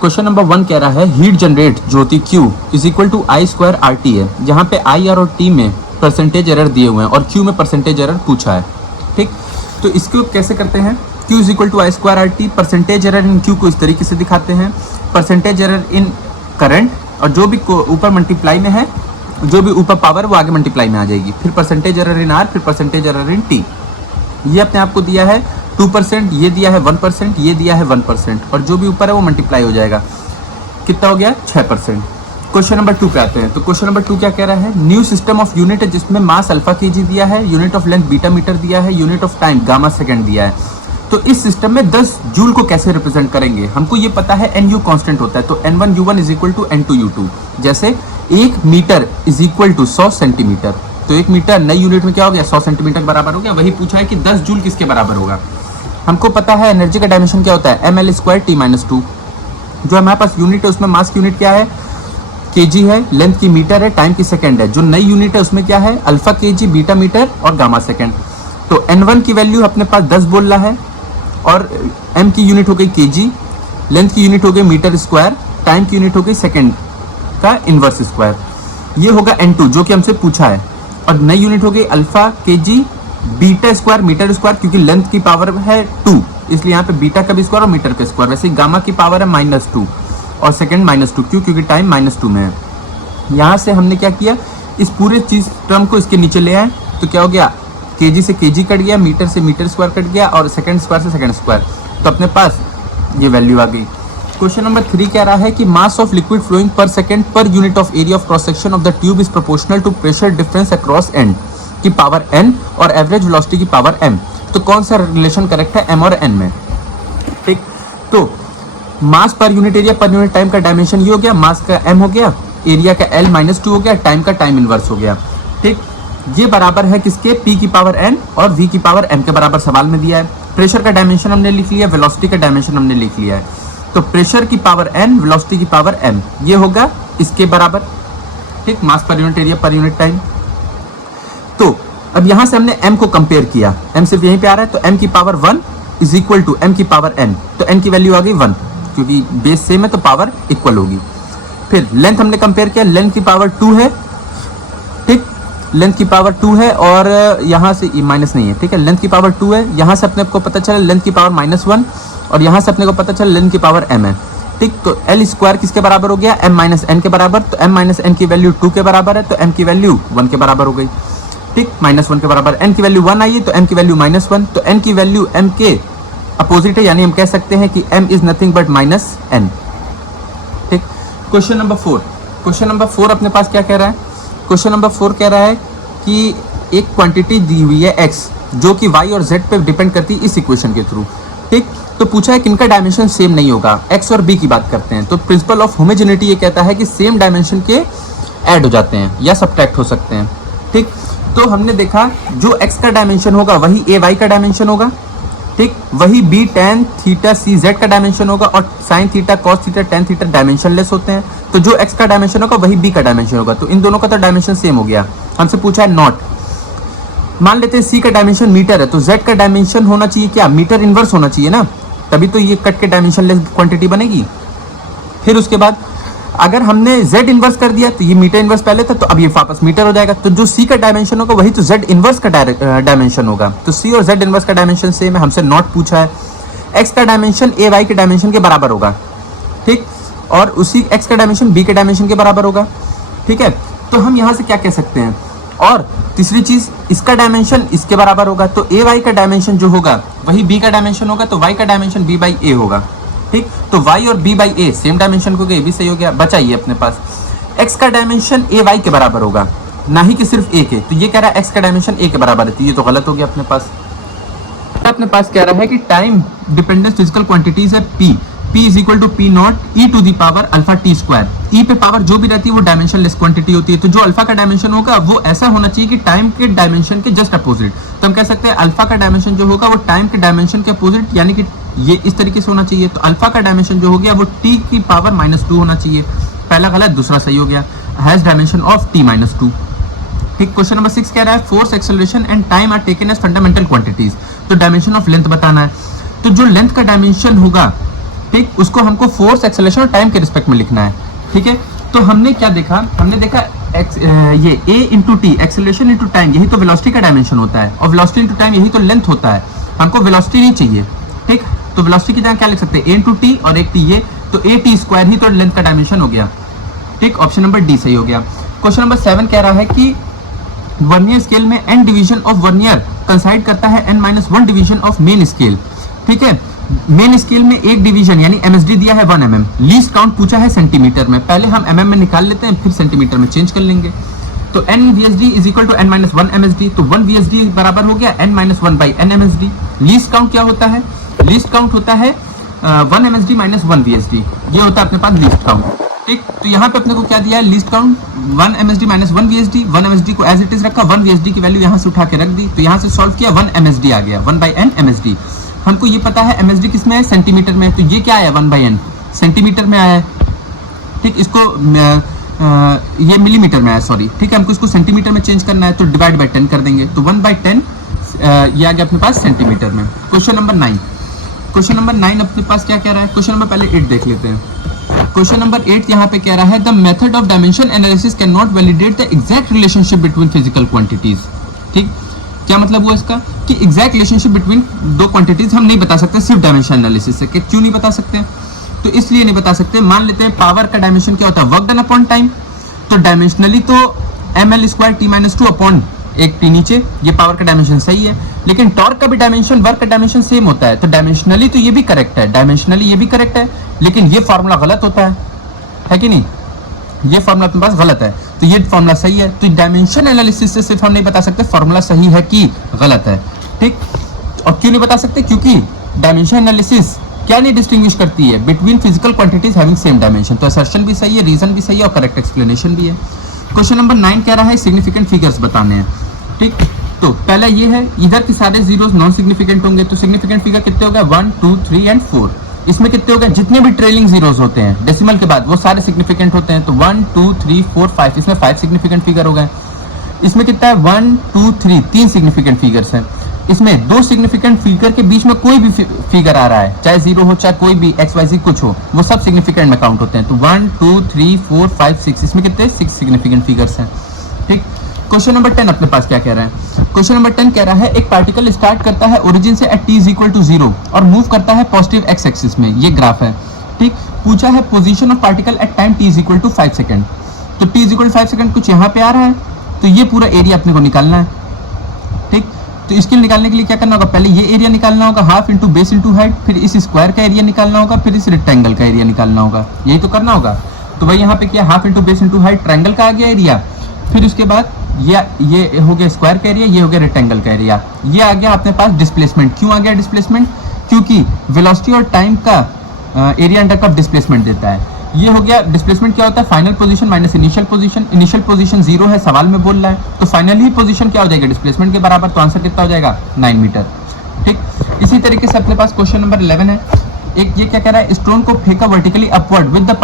Question number 1 कह रहा है हीट जनरेट ज्योति Q is equal to I square R T है, जहाँ पे आई आर और टी में परसेंटेज एरर दिए हुए हैं और Q में परसेंटेज एरर पूछा है। ठीक, तो इसको कैसे करते हैं, Q is equal to I square R T, percentage error in Q को इस तरीके से दिखाते हैं, परसेंटेज एरर इन करंट, और जो भी ऊपर मल्टीप्लाई में है, जो भी ऊपर पावर वो आगे मल्टीप्लाई में आ जाएगी, फिर परसेंटेज एरर इन R, फिर परसेंटेज एरर इन T। ये अपने आप को दिया है 2%, ये दिया है 1%, ये दिया है 1%, और जो भी ऊपर है वो मल्टीप्लाई हो जाएगा। कितना हो गया 6%। क्वेश्चन नंबर 2 पे आते हैं। तो क्वेश्चन नंबर 2 क्या कह रहा है, न्यू सिस्टम ऑफ यूनिट है जिसमें मास अल्फा केजी दिया है, unit of length beta metre दिया है, unit of time gamma second दिया है। तो इस सिस्टम में 10 जूल को कैसे रिप्रेजेंट करेंगे, हमको ये पता है NU कांस्टेंट होता है, तो N1U1 is equal to N2U2। जैसे 1 metre is equal to 100 centimetre, तो 1 मीटर नई यूनिट में क्या हो गया 100 सेंटीमीटर बराबर हो गया। वही पूछा है कि 10 जूल किसके बराबर होगा। हमको पता है एनर्जी का डायमेंशन क्या होता है mL²T-2। जो हमारे पास यूनिट है उसमें मास की यूनिट क्या है केजी है, लेंथ की मीटर है, टाइम की सेकंड है। जो नई यूनिट है उसमें क्या है अल्फा केजी, बीटा मीटर और गामा सेकंड। तो N1 की वैल्यू अपने पास 10 बोल रहा है, और m की यूनिट हो गई केजी, लेंथ की यूनिट हो गई मीटर स्क्वायर, टाइम की यूनिट हो गई सेकंड का इनवर्स स्क्वायर। ये होगा N2 जो कि हमसे पूछा है, और नई यूनिट हो गई alpha KG, beta square metre square, क्योंकि लेंथ की पावर है 2 इसलिए यहाँ पे बीटा का भी स्क्वायर और मीटर का स्क्वायर। वैसे गामा की पावर है -2 और सेकंड -2, क्योंकि टाइम -2 में है। यहाँ से हमने क्या किया, इस पूरे चीज टर्म को इसके नीचे ले आए, तो क्या हो गया केजी से केजी कट गया, मीटर से मीटर स्क्वायर कट गया, और सेकंड स्क्वायर से सेकंड स्क्वायर, तो अपने पास ये वैल्यू आ गई। क्वेश्चन नंबर 3 कह रहा है कि mass of liquid flowing per second per unit of area of cross section of the tube is proportional to pressure difference across and की पावर n और एवरेज वेलोसिटी की पावर m। तो कौन सा रिलेशन करेक्ट है m और n में। ठीक, तो mass per unit area per unit time का डायमेंशन ये हो गया, मास का m हो गया, एरिया का L-2 हो गया, टाइम का टाइम इनवर्स हो गया। ठीक, ये बराबर है किसके p की पावर n और v की पावर m के बराबर सवाल में दिया है। प्रेशर का डायमेंशन हमने लिख लिया, वेलोसिटी का डायमेंशन हमने लिख लिया है, तो प्रेशर की पावर n, वेलोसिटी की पावर m, ये होगा इसके बराबर। ठीक, mass per unit area per unit time. तो अब यहां से हमने m को कंपेयर किया, m सिर्फ यहीं पे आ रहा है, तो m की power 1 is equal to m की पावर n, तो n की वैल्यू आ गई 1, क्योंकि बेस सेम है तो पावर इक्वल होगी। फिर लेंथ हमने कंपेयर किया, लेंथ की पावर 2 है। ठीक, लेंथ की पावर 2 है, और यहाँ से माइनस नहीं है। ठीक है, लेंथ की पावर 2 है, यहाँ से अपने को पता चला लेंथ की पावर -1, और यहाँ से अपने को पता चला लेंथ की पावर m है। ठीक, तो L स्क्वायर किसके बराबर हो गया m-n के बराबर, तो m-n की वैल्यू 2 के बराबर है, तो m की वैल्यू 1 के बराबर हो गई। ठीक, -1 के बराबर, n की वैल्यू 1 आई है तो m की वैल्यू -1, तो n की वैल्यू m के अपोजिट है, यानी हम कह सकते हैं कि m is nothing but -n। ठीक, क्वेश्चन नंबर 4। क्वेश्चन नंबर 4 अपने पास क्या कह रहा है, क्वेश्चन नंबर 4 कह रहा है कि एक क्वांटिटी दी हुई है x जो कि y और z पे डिपेंड करती है इस इक्वेशन के थ्रू। ठीक, तो पूछा है कि इनका डायमेंशन सेम नहीं होगा, x और b की बात करते हैं, तो प्रिंसिपल ऑफ होमोजेनिटी ये कहता है कि सेम डायमेंशन के ऐड हो जाते हैं या सब्ट्रैक्ट हो सकते हैं। ठीक, तो हमने देखा जो x का डायमेंशन होगा वही a y का डायमेंशन होगा। ठीक, वही b tan theta c z का डायमेंशन होगा, और sin theta cos theta tan theta dimensionless होते हैं। तो जो x का डायमेंशन होगा वही b का डायमेंशन होगा, तो इन दोनों का तो डायमेंशन सेम हो गया। हमसे पूछा है नॉट, मान लेते हैं c का डायमेंशन मीटर है, तो z का डायमेंशन होना चाहिए क्या मीटर इनवर्स होना चाहिए ना, तभी तो ये कट के डायमेंशनलेस क्वांटिटी बनेगी। फिर उसके बाद अगर हमने z इनवर्स कर दिया तो ये मीटर इनवर्स पहले था, तो अब ये वापस मीटर हो जाएगा, तो जो c का डायमेंशन होगा वही तो z इनवर्स का डायमेंशन होगा। तो c और z इनवर्स का डायमेंशन सेम है, हमसे नॉट पूछा है। x का डायमेंशन a y के डायमेंशन के बराबर होगा। ठीक, और उसी x का डायमेंशन b के डायमेंशन के बराबर होगा। ठीक है, तो हम यहाँ से क्या कह सकते हैं, और तीसरी चीज इसका डायमेंशन इसके बराबर होगा, तो a y का डायमेंशन जो होगा वही b का डायमेंशन होगा, तो y का डायमेंशन b बाई a होगा। ठीक, तो y और b by a same dimension को गए, भी सही हो गया। बचा ये अपने पास x का डायमेंशन a y के बराबर होगा, ना ही कि सिर्फ a के, तो ये कह रहा है x का डायमेंशन a के बराबर है, तो ये तो गलत हो गया अपने पास कह रहा है कि टाइम डिपेंडेंस फिजिकल क्वांटिटीज है p is equal to p naught e to the power alpha T square. e पे पावर जो भी रहती है वो डायमेंशनलेस क्वांटिटी होती है, तो जो अल्फा का डायमेंशन होगा वो ऐसा होना चाहिए कि टाइम के डायमेंशन के जस्ट अपोजिट। तो हम कह सकते हैं अल्फा का डायमेंशन जो होगा वो टाइम के डायमेंशन के अपोजिट, यानी कि ये इस तरीके से होना चाहिए। तो अल्फा का डायमेंशन जो हो गया वो t की पावर -2 होना चाहिए। पहला गलत, दूसरा सही हो गया, हैज डायमेंशन ऑफ t-2। ठीक, क्वेश्चन नंबर 6 कह रहा है force, acceleration and time are taken as fundamental quantities. तो डायमेंशन ऑफ लेंथ बताना है, तो जो लेंथ का डायमेंशन होगा ठीक, उसको हमको फोर्स, एक्सेलरेशन और टाइम के रिस्पेक्ट में लिखना है। ठीक है, तो हमने क्या देखा, हमने देखा ये a into T, acceleration into time, यही तो वेलोसिटी का डायमेंशन होता है, और वेलोसिटी इंटू टाइम यही तो लेंथ होता है। हमको वेलोसिटी नहीं चाहिए, ठीक, तो वेलोसिटी की जगह क्या लिख सकते हैं, a इंटू टी और एक टी, ये तो a टी स्क्वायर ही तो लेंथ का डायमेंशन हो गया। ठीक, ऑप्शन नंबर डी सही हो गया। क्वेश्चन नंबर 7 कह रहा है कि वर्नियर स्केल में n डिवीजन ऑफ वर्नियर कंसाइड करता है n-1 division of main scale. ठीक है, मेन स्केल में एक डिवीजन यानी MSD दिया है 1 mm, लीस्ट काउंट पूछा है सेंटीमीटर में, पहले हम mm में निकाल लेते हैं फिर सेंटीमीटर में चेंज कर लेंगे। तो n VSD is equal to n-1 MSD, तो 1 VSD बराबर हो गया n-1 by n MSD। Least count क्या होता है, लीस्ट काउंट होता है 1 MSD माइनस 1 VSD, ये होता है अपने पास लीस्ट काउंट। ठीक, तो यहाँ पे अपने को क्या दिया है, least count 1 MSD minus 1 VSD, 1 MSD को एज इट इज रखा, 1 VSD की वैल्यू यहाँ से उठा के रख दी, तो यहाँ से सॉल्व किया 1 MSD आ गया, 1 बाई n MSD। हमको ये पता है MSD किस में है, सेंटीमीटर में है, तो ये क्या आया 1 बाई n सेंटीमीटर में आया है। ठीक, इसको ये मिलीमीटर में आया, सॉरी। ठीक है, हमको इसको सेंटीमीटर में चेंज करना है, तो डिवाइड बाई 10 कर देंगे, तो 1 बाई 10 ये आ गया अपने पास सेंटीमीटर में। क्वेश्चन नंबर 9, क्वेश्चन नंबर 9 अपने पास क्या कह रहा है, क्वेश्चन नंबर पहले 8 देख लेते हैं। क्वेश्चन नंबर 8 यहाँ पे कह रहा है the method of dimension analysis can not validate the exact relationship between physical quantities. ठीक, क्या मतलब हुआ इसका कि एग्जैक्ट रिलेशनशिप बिटवीन दो क्वांटिटीज हम नहीं बता सकते सिर्फ डायमेंशन एनालिसिस से। क्यों नहीं बता सकते, तो इसलिए नहीं बता सकते, मान लेते हैं पावर का डायमेंशन क्या होता है, वर्क डन अपॉन टाइम, तो डायमेंशनली तो ml² t-2 अपॉन एक टी नीचे, ये पावर का डायमेंशन सही है, लेकिन टॉर्क का भी डायमेंशन, वर्क का डायमेंशन सेम होता है, तो डायमेंशनली तो ये भी करेक्ट है, डायमेंशनली ये भी करेक्ट है, लेकिन ये फॉर्मूला गलत होता है कि नहीं, ये फॉर्मूला अपने पास गलत है, तो ये फॉर्मूला सही है। तो डायमेंशन एनालिसिस से सिर्फ हम नहीं बता सकते फॉर्मूला सही है कि गलत है। ठीक, और क्यों नहीं बता सकते, क्योंकि डायमेंशन एनालिसिस क्या नहीं डिस्टिंग्विश करती है between physical quantities having same dimension, तो असर्शन भी सही है, रीजन भी सही है और करेक्ट एक्सप्लेनेशन भी है। क्वेश्चन नंबर 9 कह रहा है सिग्निफिकेंट फिगर्स बताने हैं। ठीक, तो पहला ये है, इधर के सारे जीरोस नॉन सिग्निफिकेंट होंगे, तो सिग्निफिकेंट फिगर कितने हो गए 1 2 3 एंड 4। इसमें कितने हो गए, जितने भी ट्रेलिंग जीरोस होते हैं डेसिमल के बाद वो सारे सिग्निफिकेंट होते हैं, तो 1 2 3 4 5, इसमें 5 सिग्निफिकेंट फिगर हो गए। इसमें कितना है 1 2 3, 3 सिग्निफिकेंट फिगर्स हैं। इसमें 2 सिग्निफिकेंट फिगर के बीच में कोई भी फिगर आ रहा है, चाहे 0 हो चाहे कोई भी XYZ कुछ हो, वो सब सिग्निफिकेंट में काउंट होते हैं। तो 1 2 3 4 5 6, इसमें कितने 6 सिग्निफिकेंट फिगर्स हैं। ठीक, क्वेश्चन नंबर 10 अपने पास क्या कह रहा है, क्वेश्चन नंबर 10 कह रहा है एक पार्टिकल स्टार्ट करता है ओरिजिन से at t is equal to 0 और मूव करता है पॉजिटिव x एक्सिस में, ये ग्राफ है। ठीक, पूछा है position of particle at time t is equal to 5 second, तो t is equal to 5 second कुछ यहाँ पे आ रहा है, तो ये पूरा एरिया अपने को निकालना है। ठीक, तो इसके निकालने के लिए क्या करना होगा, पहले ये एरिया निकालना होगा, half into base into height, फिर इस स्क्वायर का एरिया निकालना होगा, फिर इस रेक्टेंगल का एरिया निकालना होगा, यही तो करना होगा। तो वही यहाँ पे किया, half into base into height, triangle का आ गया एरिया, फिर उसके बाद ये हो गया स्क्वायर का एरिया, ये हो गया रेक्टेंगल का एरिया, ये आ गया अपने पास डिस्प्लेसमेंट। क्यों आ गया डिस्प्लेसमेंट, क्योंकि वेलोसिटी और टाइम का एरिया अंडर कर्व डिस्प्लेसमेंट देता है। ये हो गया डिस्प्लेसमेंट, क्या होता है final position minus initial position, initial position 0 है सवाल में बोल रहा है, तो फाइनल ही पोजीशन क्या हो जाएगा डिस्प्लेसमेंट के बराबर, तो आंसर कितना हो जाएगा 9 मीटर। ठीक, इसी तरीके से अपने पास क्वेश्चन नंबर 11 है, एक ये क्या कह रहा है, स्टोन को फेंका vertically upward with the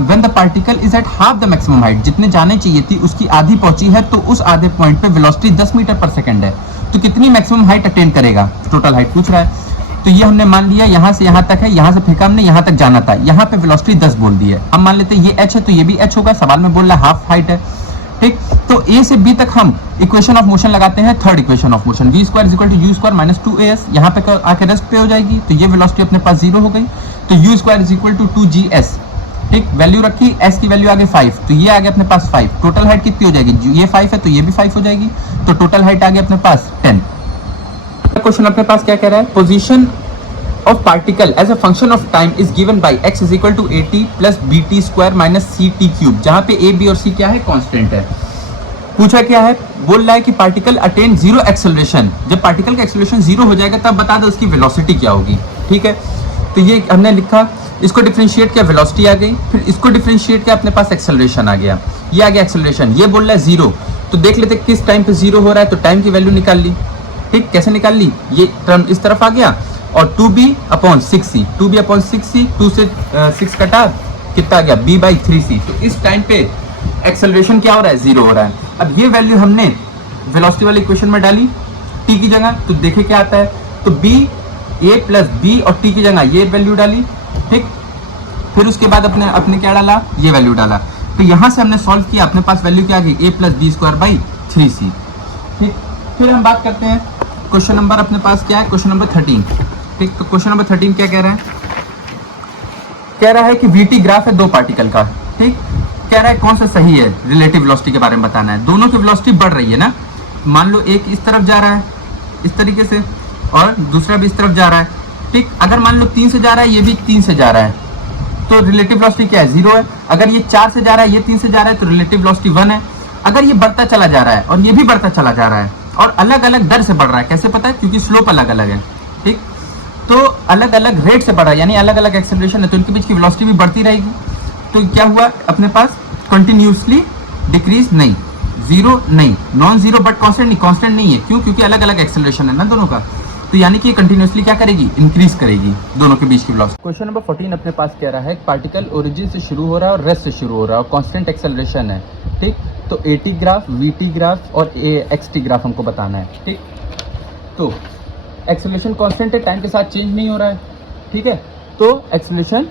when the particle is at half the maximum height, जितने जाने चाहिए थी उसकी आधी पहुंची है, तो उस आधे पॉइंट पे वेलोसिटी 10 मीटर पर सेकंड है, तो कितनी मैक्सिमम हाइट अटेन करेगा, टोटल हाइट पूछ रहा है। तो ये हमने मान लिया यहाँ से यहाँ तक है, यहाँ से फेंका हमने यहाँ तक जाना था, यहाँ पे वेलोसिटी 10 बोल दी है। अब मान लेते हैं ये h है तो ये भी h होगा, सवाल में बोल रहा है हाफ हाइट है। ठीक, तो a से b तक हम इक्वेशन ऑफ मोशन लगाते हैं, third equation of motion v square equal to u square minus 2as, यहाँ पे आके रेस्ट पे हो जाएगी, तो ये वेलोसिटी अपने पास 0 हो गई, तो u square equal to 2gs। ठीक, वैल्यू रखी, s की वैल्यू आ गई 5, तो ये आ गया अपने पास 5, टोटल हाइट कितनी हो जाएगी, ये 5 है तो ये भी 5 हो जाएगी, तो टोटल हाइट आ गई अपने पास 10। क्वेश्चन अपने पास क्या कह रहा है, position of particle as a function of time is given by x is equal to at plus bt square minus ct cube, जहाँ पे a b और c क्या है कांस्टेंट है। पूछा क्या है, बोल रहा है कि पार्टिकल अटेन 0 एक्सेलरेशन, जब पार्टिकल का एक्सेलरेशन 0 हो जाएगा तब बता दो उसकी वेलोसिटी क्या होगी। ठीक है, तो ये हमने लिखा, इसको डिफरेंशिएट किया वेलोसिटी आ गई, फिर इसको डिफरेंशिएट किया अपने पास एक्सेलरेशन आ गया, ये आ गया एक्सेलरेशन, ये बोल रहा है 0, तो देख लेते किस टाइम पे 0 हो रहा है, तो टाइम की वैल्यू निकाल ली। ठीक, कैसे निकाल ली, ये टर्म इस तरफ आ गया और 2b upon 6c, 2b upon 6c, 2 से 6 कटा कितना आ गया b/3c, तो इस टाइम पे एक्सेलरेशन क्या हो रहा है 0 हो रहा है। अब ये वैल्यू हमने वेलोसिटी वाली इक्वेशन में डाली t की जगह, तो देखे क्या आता है, तो b a प्लस b और t की जगह ये वैल्यू डाली, ठीक, फिर उसके बाद अपने अपने क्या डाला, ये वैल्यू डाला। तो यहाँ से हमने सॉल्व किया, अपने पास वैल्यू क्या आ गई, a plus B square by 3c। ठीक, फिर हम बात करते हैं क्वेश्चन नंबर अपने पास क्या है, क्वेश्चन नंबर 13। ठीक, तो क्वेश्चन नंबर 13 क्या कह रहा है, कह रहा है कि वीटी ग्राफ है दो पार्टिकल का। ठीक, कह रहा है कौन सा सही है, रिलेटिव वेलोसिटी के बारे में बताना है। दोनों की वेलोसिटी बढ़ रही है ना, मान लो एक इस तरफ जा रहा है इस तरीके से और दूसरा भी इस तरफ जा रहा है। ठीक, अगर मान लो 3 से जा रहा है, ये भी 3 से जा रहा है, तो रिलेटिव वेलोसिटी क्या है, 0 है। अगर ये 4 से जा रहा है, ये 3 से जा रहा है, तो रिलेटिव वेलोसिटी 1 है। अगर ये बढ़ता चला जा रहा है और ये भी बढ़ता चला जा रहा है और अलग अलग दर से बढ़ रहा है, कैसे पता है, क्योंकि स्लोप अलग अलग है। ठीक, तो अलग अलग रेट से बढ़ रहा है, यानी अलग अलग एक्सेलरेशन है, तो इनके बीच की वेलोसिटी भी बढ़ती रहेगी। तो क्या हुआ अपने पास, कंटिन्यूसली डिक्रीज नहीं, जीरो नहीं, नॉन जीरो बट कांस्टेंट नहीं, कांस्टेंट नहीं है, क्यों, क्योंकि अलग अलग एक्सेलरेशन है ना दोनों का। तो यानी कि कंटिन्यूसली क्या करेगी, इंक्रीज करेगी दोनों के बीच की वेलोसिटी। क्वेश्चन नंबर 14 अपने पास कह रहा है पार्टिकल ओरिजिन से शुरू हो रहा है और रेस्ट से शुरू हो रहा है और कांस्टेंट एक्सेलरेशन है। ठीक, तो एटी ग्राफ, वीटी ग्राफ और एक्सटी ग्राफ हमको बताना है। ठीक, तो एक्सेलरेशन कांस्टेंट है, टाइम के साथ चेंज नहीं हो रहा है। ठीक है, तो एक्सेलरेशन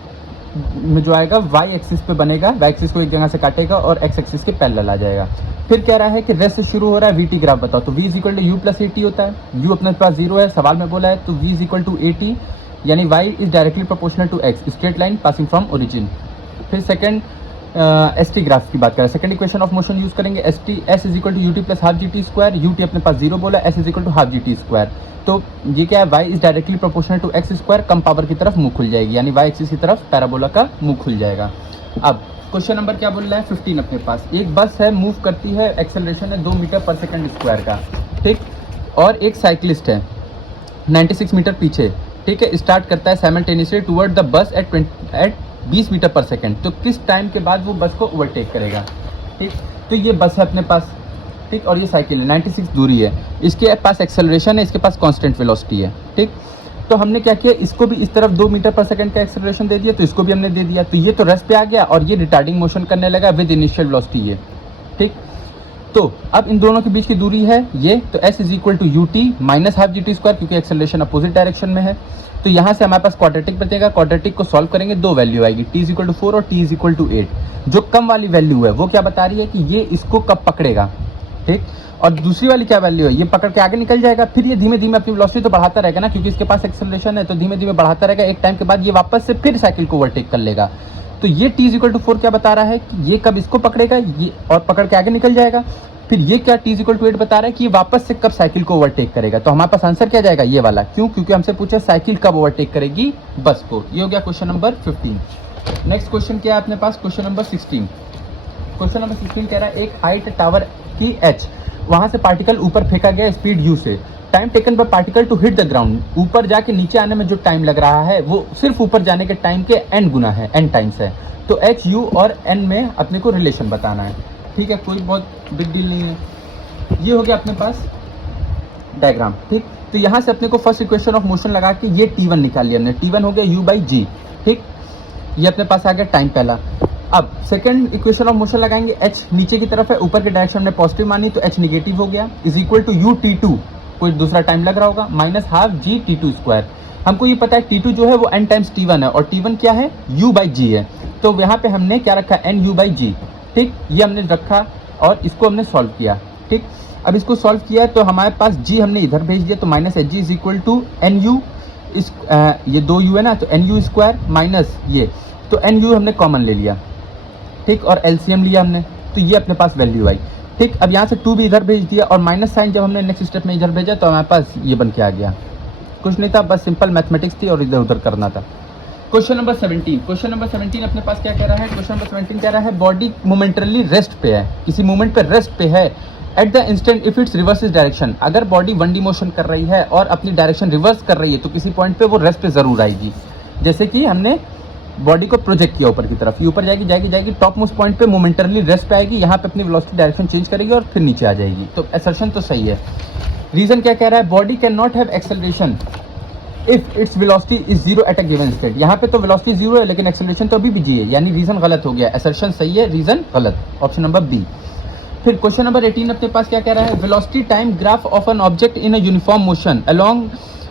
में जो आएगा वाई एक्सिस पे बनेगा, वाई एक्सिस को एक जगह से काटेगा और एक्स एक्सिस के पैरेलल आ जाएगा। फिर कह रहा है कि रेस्ट से शुरू हो रहा है, वीटी ग्राफ बताओ। तो v is equal to U plus AT होता है, u अपने पास 0 है, सवाल में बोला है, तो v is equal to at, यानी y is directly proportional to x, straight line passing from origin. फिर सेकंड एस टी ग्राफ की बात करें, second equation of motion use करेंगे, s t s is equal to you t plus half G T square, u t अपने पास 0 बोला, s is equal to half G T square. तो ये क्या है, y is directly proportional to x square, come power की तरफ मुंह खुल जाएगी, यानी y एक्सिस की तरफ पैराबोला का मुंह खुल जाएगा। अब क्वेश्चन नंबर क्या बोल रहा है, 15 अपने पास, एक बस है, मूव करती है, एक्सेलरेशन है 2 मीटर पर सेकंड स्क्वायर का। ठीक, और एक साइकिलिस्ट है 96 मीटर पीछे। ठीक है, स्टार्ट करता है simultaneously toward the bus at 20 metre पर सेकंड। तो किस टाइम के बाद वो बस को ओवरटेक करेगा। ठीक, तो ये बस है अपने पास, ठीक, और ये साइकिल है, 96 दूरी है, इसके पास एक्सेलरेशन है, इसके पास कांस्टेंट वेलोसिटी है। ठीक, तो हमने क्या किया, इसको भी इस तरफ 2 मीटर पर सेकंड का एक्सेलरेशन दे दिया, तो इसको भी हमने दे दिया, तो ये तो रेस्ट पे आ गया और ये रिटार्डिंग मोशन करने लगा विद इनिशियल वेलोसिटी ये। ठीक, तो अब इन दोनों के बीच की दूरी है ये, तो s is equal to you T minus half G T square, क्योंकि एक्सेलरेशन अपोजिट डायरेक्शन में है। तो यहाँ से हमारे पास क्वाड्रेटिक बचेगा, क्वाड्रेटिक को सॉल्व करेंगे, दो वैल्यू आएगी, t इज इक्वल टू 4 और t इज इक्वल टू 8। जो कम वाली वैल्यू है वो क्या बता रही है कि ये इसको कब पकड़ेगा। ठीक, और दूसरी वाली क्या वैल्यू है, ये पकड़ के आगे निकल जाएगा, फिर ये धीमे धीमे अपनी वेलोसिटी तो बढ़ाता रहेगा ना, क्योंकि इसके पास एक्सेलरेशन है, तो धीमे धीमे बढ़ाता रहेगा। एक टाइम के बाद ये वापस से फिर साइकिल को ओवरटेक कर लेगा। तो ये t इज इक्वल टू 4 क्या बता रहा है कि ये कब इसको पकड़ेगा, ये और पकड़ के आगे निकल जाएगा। फिर ये क्या t इज इक्वल टू 8 बता रहा है कि ये वापस से कब साइकिल को ओवरटेक करेगा। तो हमारे पास आंसर क्या जाएगा, ये वाला, क्यों, क्योंकि हमसे पूछा साइकिल कब ओवरटेक करेगी बस को। ये हो गया क्वेश्चन नंबर 15। नेक्स्ट क्वेश्चन क्या है अपने पास, क्वेश्चन नंबर 16। क्वेश्चन नंबर 16 कह रहा है एक हाइट टावर की h, वहां से पार्टिकल ऊपर फेंका गया स्पीड u से, time taken by particle to hit the ground, ऊपर जाके नीचे आने में जो टाइम लग रहा है वो सिर्फ ऊपर जाने के टाइम के n गुना है, n टाइम्स है। तो h, u और n में अपने को रिलेशन बताना है। ठीक है, कोई बहुत बिग डील नहीं है। ये हो गया अपने पास डायग्राम। ठीक, तो यहाँ से अपने को फर्स्ट इक्वेशन ऑफ मोशन लगा के ये t1 निकाल लिया हमने, t1 हो गया u बाई जी। ठीक, ये अपने पास आ गया टाइम पहला। अब सेकंड इक्वेशन ऑफ मोशन लगाएंगे, h नीचे की तरफ है, ऊपर के डायरेक्शन में पॉजिटिव मानी, तो h निगेटिव हो गया, is equal to u t2, कोई दूसरा टाइम लग रहा होगा, minus half g t2 square. हमको ये पता है t2 जो है वो n टाइम्स t1 है, और t1 क्या है, u बाई जी है। तो यहाँ पे हमने क्या रखा, n u बाई जी। ठीक, ये हमने रखा और इसको हमने सॉल्व किया। ठीक, अब इसको सॉल्व किया तो हमारे पास g हमने इधर भेज दिया, तो minus H G is equal to N U, इस ये 2u है ना, तो एन यू स्क्वायर माइनस ये, तो एन यू हमने कॉमन ले लिया। ठीक, और एलसीएम लिया हमने, तो ये अपने पास वैल्यू आई। ठीक, अब यहाँ से 2 भी इधर भेज दिया और माइनस साइन जब हमने नेक्स्ट स्टेप में इधर भेजा तो हमारे पास ये बन के आ गया। कुछ नहीं था, बस सिंपल मैथमेटिक्स थी और इधर उधर करना था। क्वेश्चन नंबर 17, क्वेश्चन नंबर 17 अपने पास क्या कह रहा है, क्वेश्चन नंबर 17 कह रहा है बॉडी मोमेंटरली रेस्ट पे है, किसी मूवमेंट पे रेस्ट पे है, at the instant if it's reverse is direction, अगर बॉडी 1D मोशन कर रही है और अपनी डायरेक्शन रिवर्स कर रही है तो किसी पॉइंट पे वो रेस्ट पे जरूर आएगी। जैसे कि हमने बॉडी को प्रोजेक्ट किया ऊपर की तरफ, ये ऊपर जाएगी जाएगी जाएगी, टॉप मोस्ट पॉइंट पे मोमेंटरली रेस्ट पे आएगी, यहाँ पे अपनी वेलोसिटी डायरेक्शन चेंज करेगी और फिर नीचे आ जाएगी। तो असर्शन तो सही है। रीजन क्या कह रहा है, body can not have acceleration if its velocity is zero at a given state. यहाँ पे तो वेलोसिटी जीरो है लेकिन एक्सेलरेशन तो अभी भी जी है, यानी रीजन गलत हो गया, असर्शन सही है, रीजन गलत, ऑप्शन नंबर बी। फिर क्वेश्चन नंबर 18 अपने पास क्या कह रहा है, velocity time graph of an object in a uniform motion along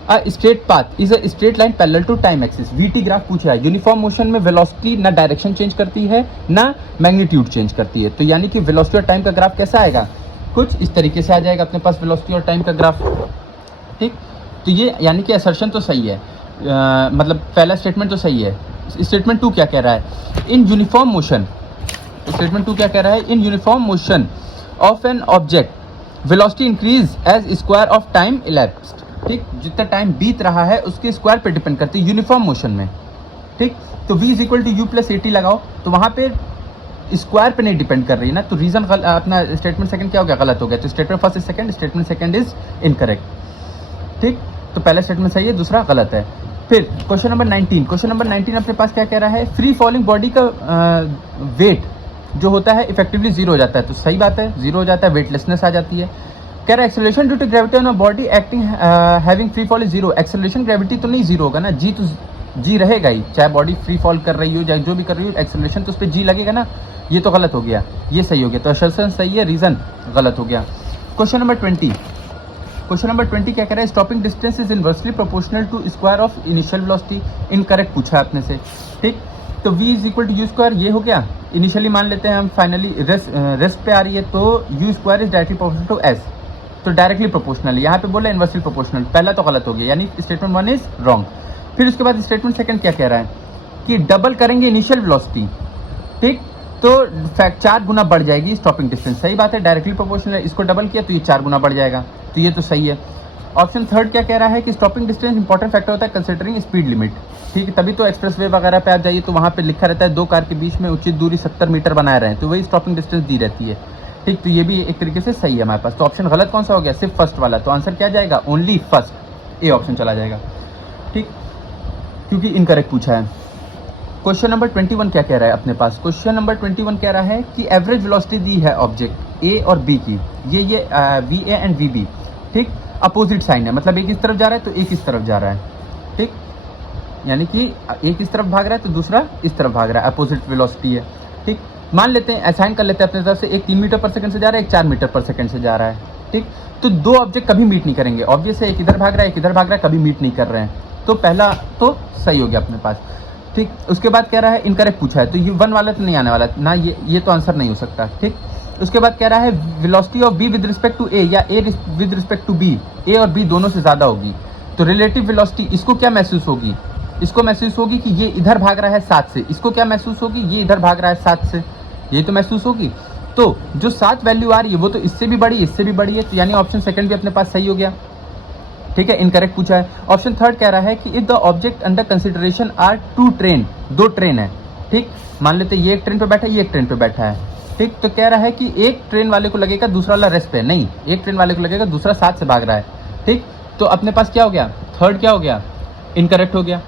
a straight path is a straight line parallel to time axis. VT graph पूछा है। यूनिफॉर्म मोशन में वेलोसिटी ना डायरेक्शन चेंज करती है ना मैग्नीट्यूड चेंज करती है, तो यानी कि वेलोसिटी और टाइम का ग्राफ कैसा आएगा, कुछ इस तरीके से आ जाएगा अपने पास वेलोसिटी और टाइम का ग्राफ। ठीक, तो ये यानी कि असर्शन तो सही है, मतलब पहला स्टेटमेंट तो सही है। स्टेटमेंट 2 क्या कह रहा है, इन यूनिफॉर्म मोशन, स्टेटमेंट 2 क्या कह रहा है, in uniform motion of an object velocity increase as square of time elapsed. ठीक, जितना टाइम बीत रहा है उसके स्क्वायर पे डिपेंड करती है यूनिफॉर्म मोशन में। ठीक, तो v is equal to U plus AT लगाओ, तो वहाँ पे स्क्वायर पे नहीं डिपेंड कर रही है ना, तो रीजन अपना स्टेटमेंट सेकंड क्या हो गया, गलत हो गया। तो statement first is second, statement second is incorrect. ठीक, तो पहला स्टेटमेंट सही है, दूसरा गलत है। फिर क्वेश्चन नंबर 19, क्वेश्चन नंबर 19 अपने पास क्या कह रहा है, फ्री फॉलिंग बॉडी का वेट जो होता है इफेक्टिवली जीरो हो जाता है, तो सही बात है, जीरो हो जाता है, वेटलेसनेस आ जाती है। कह रहा है acceleration due to gravity on a body acting having free fall is zero. Acceleration gravity तो नहीं जीरो होगा ना, जी तो जी रहेगा ही, चाहे बॉडी फ्री फॉल कर रही हो या जो भी कर रही हो, एक्सेलरेशन तो उस पर जी लगेगा ना, ये तो गलत हो गया, ये सही हो गया, तो असर्शन सही है, रीजन गलत हो गया। क्वेश्चन नंबर 20, क्वेश्चन नंबर 20 क्या कह रहा है, stopping distance is inversely proportional to square of initial velocity. Incorrect पूछा है अपने से। ठीक, तो v is equal to U square, ये हो गया, इनिशियली मान लेते हैं हम, फाइनली रेस्ट पे आ रही है, तो U square is directly proportional to S, तो डायरेक्टली प्रोपोर्शनल, यहाँ पे बोला इनवर्सली प्रोपोर्शनल, पहला तो गलत हो गया, यानी स्टेटमेंट 1 इज रॉन्ग। फिर उसके बाद स्टेटमेंट सेकंड क्या कह रहा है कि डबल करेंगे इनिशियल वेलोसिटी, ठीक, तो 4 गुना बढ़ जाएगी स्टॉपिंग डिस्टेंस, सही बात है, डायरेक्टली प्रोपोर्शनल है, इसको डबल किया तो ये 4 गुना बढ़ जाएगा, तो ये तो सही है। ऑप्शन थर्ड क्या कह रहा है कि स्टॉपिंग डिस्टेंस इंपॉर्टेंट फैक्टर होता है कंसिडरिंग स्पीड लिमिट। ठीक है, तभी तो एक्सप्रेसवे वगैरह पे आप जाइए तो वहाँ पे लिखा रहता है 2 कार के बीच में उचित दूरी 70 मीटर बनाए रहे हैं, तो वही स्टॉपिंग डिस्टेंस दी रहती है। ठीक, तो ये भी एक तरीके से सही है हमारे पास। तो ऑप्शन गलत कौन सा हो गया, सिर्फ फर्स्ट वाला, तो आंसर क्या जाएगा, ओनली फर्स्ट, ए ऑप्शन चला जाएगा। ठीक, क्योंकि इनकरेक्ट पूछा है। क्वेश्चन नंबर 21 क्या कह रहा है अपने पास, क्वेश्चन नंबर 21 कह रहा है कि एवरेज वेलोसिटी दी है ऑब्जेक्ट ए और बी की, ये VA एंड VB, ठीक, अपोजिट साइन है, मतलब एक इस तरफ जा रहा है तो एक इस तरफ जा रहा है। ठीक, यानी कि एक इस तरफ भाग रहा है तो दूसरा इस तरफ भाग रहा है, अपोजिट वेलोसिटी है। ठीक, मान लेते हैं, असाइन कर लेते हैं अपने तरफ से, एक 3 मीटर पर सेकंड से जा रहा है, एक 4 मीटर पर सेकंड से जा रहा है। ठीक, तो 2 ऑब्जेक्ट कभी मीट नहीं करेंगे, ऑब्वियस है, एक इधर भाग रहा है एक इधर भाग रहा है, कभी मीट नहीं कर रहे हैं, तो पहला तो सही हो गया अपने पास। ठीक, उसके बाद कह रहा है इनकरेक्ट पूछा है, तो ये 1 वाला तो नहीं आने वाला ना, ये तो आंसर नहीं हो सकता। ठीक, उसके बाद कह रहा है velocity of B with respect to A या A with respect to B, A और बी दोनों से ज़्यादा होगी, तो रिलेटिव वेलोसिटी इसको क्या महसूस होगी, इसको महसूस होगी कि ये इधर भाग रहा है 7 से, इसको क्या महसूस होगी, ये इधर भाग रहा है 7 से, ये तो महसूस होगी। तो जो 7 वैल्यू आ रही है वो तो इससे भी बड़ी, इससे भी बड़ी है, तो यानी ऑप्शन सेकंड भी अपने पास सही हो गया। ठीक है, इनकरेक्ट पूछा है। ऑप्शन थर्ड कह रहा है कि if the object under consideration are 2 train, 2 train है। ठीक, मान लेते ये एक ट्रेन पे बैठा है, ये एक ट्रेन पे बैठा है। ठीक, तो कह रहा है कि एक ट्रेन वाले को लगेगा दूसरा वाला रेस्ट पे, नहीं, एक ट्रेन वाले को लगेगा दूसरा 7 से भाग रहा है। ठीक, तो अपने पास क्या हो गया, थर्ड क्या हो गया, इनकरेक्ट हो गया।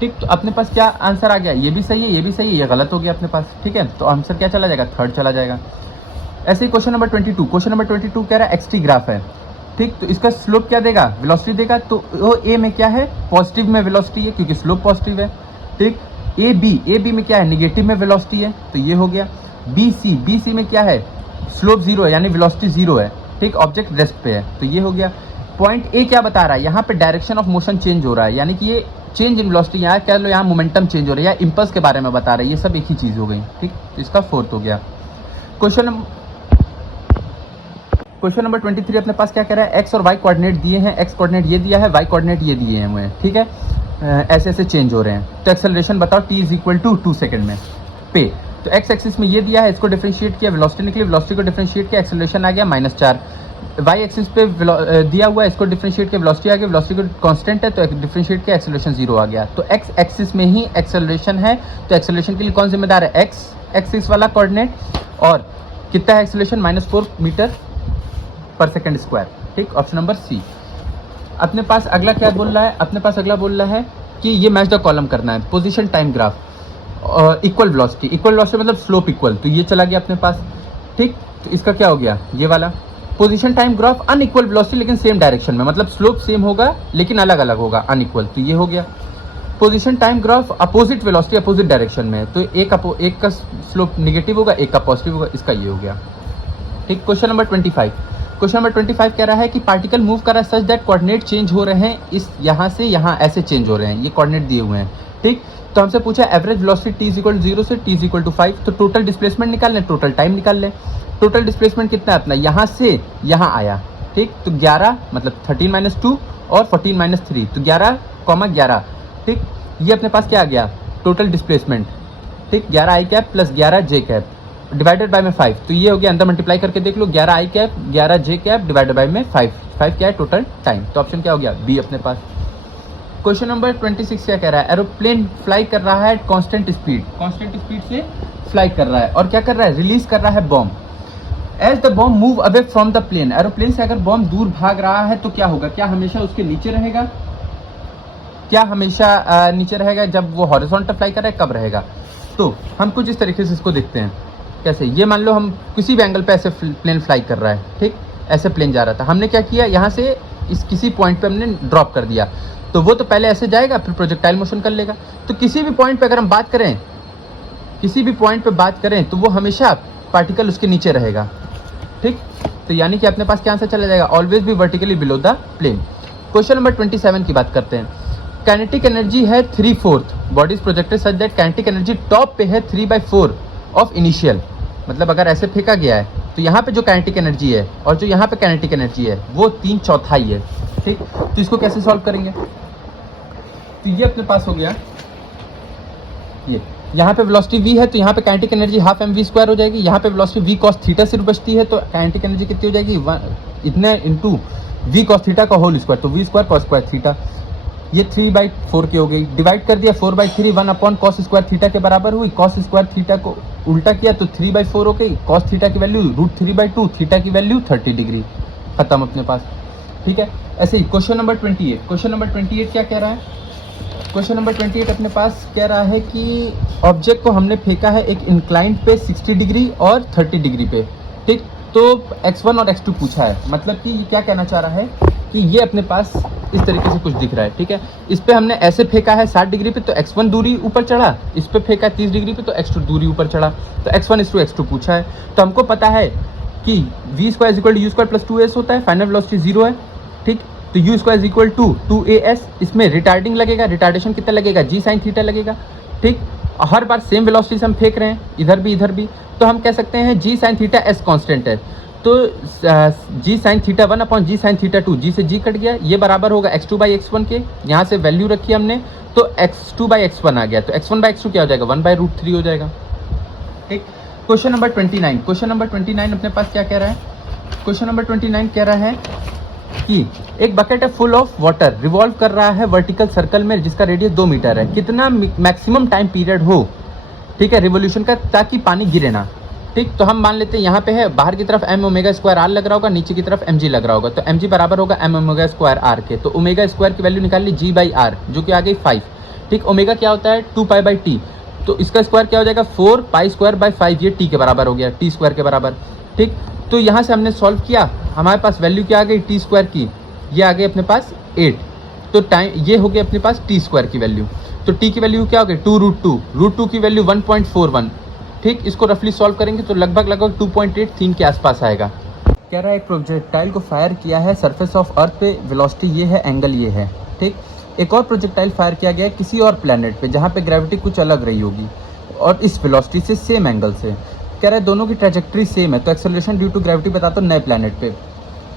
ठीक, तो अपने पास क्या आंसर आ गया, ये भी सही है, ये भी सही है, ये गलत हो गया अपने पास। ठीक है, तो आंसर क्या चला जाएगा, थर्ड चला जाएगा। ऐसे ही क्वेश्चन नंबर 22, क्वेश्चन नंबर 22 कह रहा है एक्सटी ग्राफ है। ठीक, तो इसका स्लोप क्या देगा, वेलोसिटी देगा, तो वो ए में क्या है, पॉजिटिव में वेलोसिटी है क्योंकि स्लोप पॉजिटिव है। ठीक, ए बी में क्या है, निगेटिव में वेलोसिटी है, तो ये हो गया। बी सी में क्या है, स्लोप 0 है, यानी वेलोसिटी 0 है। ठीक, ऑब्जेक्ट रेस्ट पे है, तो ये हो गया। पॉइंट ए क्या बता रहा है, यहाँ पे डायरेक्शन ऑफ मोशन चेंज हो रहा है, यानी कि ये चेंज इन वेलोसिटी, यहाँ कह लो यहाँ मोमेंटम चेंज हो रहा है, या इम्पल्स के बारे में बता रहा है, ये सब एक ही चीज़ हो गई। ठीक, इसका फोर्थ हो गया। क्वेश्चन नंबर 23 अपने पास क्या कह रहा है, एक्स और वाई कोऑर्डिनेट दिए हैं, एक्स कोऑर्डिनेट ये दिया है, वाई कोऑर्डिनेट ये दिए हैं। ठीक है, ऐसे ऐसे चेंज हो रहे हैं, तो एक्सेलरेशन बताओ t is equal to 2 second में पे। तो एक्स एक्सिस में ये दिया है, इसको डिफरेंशिएट किया, वेलोसिटी निकली, वेलोसिटी को डिफरेंशिएट किया, एक्सेलरेशन आ गया -4। वाई एक्सिस पे दिया हुआ है, इसको डिफरेंशिएट किया, वेलोसिटी आ गया, वेलोसिटी को कांस्टेंट है तो डिफरेंशिएट किया, एक्सेलरेशन 0 आ गया। तो एक्स एक्सिस में ही एक्सेलरेशन है, तो एक्सेलरेशन के लिए कौन जिम्मेदार है, एक्स एक्सिस वाला कोऑर्डिनेट, और कितना है एक्सेलरेशन, -4 मीटर पर सेकेंड स्क्वायर। ठीक, ऑप्शन नंबर सी। अपने पास अगला क्या बोल रहा है, अपने पास अगला बोल रहा है कि ये मैच द कॉलम करना है, position time graph, equal velocity मतलब स्लोप इक्वल, तो ये चला गया अपने पास। ठीक, तो इसका क्या हो गया, ये वाला position time graph unequal velocity लेकिन सेम डायरेक्शन में, मतलब स्लोप सेम होगा लेकिन अलग अलग होगा, अनइक्वल, तो ये हो गया। Position time graph opposite velocity opposite direction में, तो एक का स्लोप निगेटिव होगा, एक का पॉजिटिव होगा, इसका ये हो गया। ठीक, क्वेश्चन नंबर 25, क्वेश्चन नंबर 25 कह रहा है कि पार्टिकल मूव कर रहा है सच दैट कोऑर्डिनेट चेंज हो रहे हैं, इस यहाँ से यहाँ ऐसे चेंज हो रहे हैं, ये कोऑर्डिनेट दिए हुए हैं। ठीक, तो हमसे पूछा एवरेज वेलोसिटी t = 0 से t = 5, तो टोटल डिस्प्लेसमेंट निकाल लें, टोटल टाइम निकाल लें। टोटल डिस्प्लेसमेंट कितना है अपना, यहाँ से यहाँ आया। ठीक, तो 11 मतलब 13 - 2 और 14 - 3, तो 11,11। ठीक, ये अपने पास क्या आ गया टोटल डिस्प्लेसमेंट। ठीक, 11 i cap plus 11 j cap divided by में 5, तो ये हो गया, अंदर मल्टीप्लाई करके देख लो, 11 i cap 11 j cap divided by में 5 क्या है टोटल टाइम, तो ऑप्शन क्या हो गया बी अपने पास। क्वेश्चन नंबर 26 क्या कह रहा है, एरोप्लेन फ्लाई कर रहा है कांस्टेंट स्पीड से फ्लाई कर रहा है, और क्या कर रहा है, रिलीज कर रहा है bomb. As the bomb move away from the plane, aeroplane से अगर बॉम्ब दूर भाग रहा है तो क्या होगा, क्या हमेशा उसके नीचे रहेगा, क्या हमेशा नीचे रहेगा जब वो हॉरिजॉन्टल फ्लाई कर रहा है, कब रहेगा। तो हम कुछ इस तरीके से इसको देखते हैं, कैसे, ये मान लो हम किसी भी एंगल पे ऐसे प्लेन फ्लाई कर रहा है। ठीक, ऐसे प्लेन जा रहा था, हमने क्या किया, यहाँ से इस किसी पॉइंट पे हमने ड्रॉप कर दिया, तो वो तो पहले ऐसे जाएगा फिर प्रोजेक्टाइल मोशन कर लेगा। तो किसी भी पॉइंट पे अगर हम बात करें, किसी भी पॉइंट पे बात करें तो वो हमेशा पार्टिकल उसके नीचे रहेगा। ठीक, तो यानी कि अपने पास क्या आंसर चला जाएगा, always be vertically below the plane. Question number 27 की बात करते हैं। काइनेटिक एनर्जी है 3/4, body is projected such that kinetic energy top पे है 3/4 ऑफ इनिशियल, मतलब अगर ऐसे फेंका गया है तो यहाँ पे जो काइनेटिक एनर्जी है और जो यहाँ पे काइनेटिक एनर्जी है वो 3/4 है। ठीक, तो इसको कैसे सॉल्व करेंगे, तो ये अपने पास हो गया, ये यहाँ पे वेलोसिटी v है तो यहाँ पे काइनेटिक एनर्जी हाफ mv² हो जाएगी, यहाँ पे वेलोसिटी v cos थीटा से बचती है तो काइनेटिक एनर्जी कितनी हो जाएगी, इतने इंटू v cos थीटा का होल स्क्वायर, तो v² cos² थीटा, ये 3/4 की हो गई, डिवाइड कर दिया 4/3, 1/cos² थीटा के बराबर हुई, cos² थीटा को उल्टा किया तो 3/4 हो गई, cos थीटा की वैल्यू √3/2, थीटा की वैल्यू 30 डिग्री, खत्म अपने पास। ठीक है, ऐसे ही क्वेश्चन नंबर 28 क्या कह रहा है, क्वेश्चन नंबर 28 अपने पास कह रहा है कि ऑब्जेक्ट को हमने फेंका है एक इंक्लाइंड पे 60 डिग्री और 30 डिग्री पे। ठीक, तो x1 और x2 पूछा है, मतलब कि ये क्या कहना चाह रहा है कि ये अपने पास इस तरीके से कुछ दिख रहा है। ठीक है, इस पे हमने ऐसे फेंका है 60 डिग्री पे तो x1 दूरी ऊपर चढ़ा, इस पे फेंका है 30 डिग्री पे तो x2 दूरी ऊपर चढ़ा, तो x1:x2 पूछा है। तो हमको पता है कि v² = u² + 2s होता है, फाइनल वेलोसिटी 0 है। ठीक, तो u² = 2as, इसमें रिटार्डिंग लगेगा, रिटार्डेशन कितना लगेगा, g sin थीटा लगेगा। ठीक, हर बार सेम वेलोसिटी से हम फेंक रहे हैं, इधर भी, तो हम कह सकते हैं g sin theta s constant है, तो g sin theta 1/g sin theta 2, g से g कट गया, ये बराबर होगा x2/x1 के, यहाँ से वैल्यू रखी हमने तो x2/x1 आ गया, तो x1/x2 क्या हो जाएगा, 1/√3 हो जाएगा। ठीक, क्वेश्चन नंबर 29 अपने पास क्या कह रहा है, क्वेश्चन नंबर 29 कह रहा है कि एक बकेट है फुल ऑफ वाटर रिवॉल्व कर रहा है वर्टिकल सर्कल में जिसका रेडियस 2 मीटर है, कितना मैक्सिमम टाइम पीरियड हो, ठीक है, रिवोल्यूशन का, ताकि पानी गिरे ना। ठीक, तो हम मान लेते हैं यहाँ पे है, बाहर की तरफ m⍵² r लग रहा होगा, नीचे की तरफ mg लग रहा होगा, तो mg बराबर होगा m⍵² r के, तो ω² की वैल्यू निकाल ली g/r जो कि आ गई 5। ठीक, ओमेगा क्या होता है 2π/t, तो इसका स्क्वायर क्या हो जाएगा 4π²/5, ये t के बराबर हो गया, t² के बराबर। ठीक, तो यहाँ से हमने सॉल्व किया, हमारे पास वैल्यू क्या आ गई t² की, ये आ गई अपने पास 8, तो टाइम ये हो गई अपने पास t² की वैल्यू, तो t की वैल्यू क्या हो गई 2√2 की वैल्यू 1.41। ठीक, इसको रफली सॉल्व करेंगे तो लगभग 2.83 के आसपास आएगा। कह रहा है एक प्रोजेक्टाइल को फायर किया है सरफेस ऑफ अर्थ पे, वेलोसिटी ये है, एंगल ये है। ठीक, एक और प्रोजेक्टाइल फायर किया गया है किसी और प्लेनेट पे जहाँ पे ग्रेविटी कुछ अलग रही होगी और इस वेलोसिटी से सेम एंगल से, कह रहा है दोनों की ट्रैजेक्टरी सेम है, तो एक्सेलरेशन ड्यू टू ग्रेविटी बताता हूँ नए प्लेनेट पे।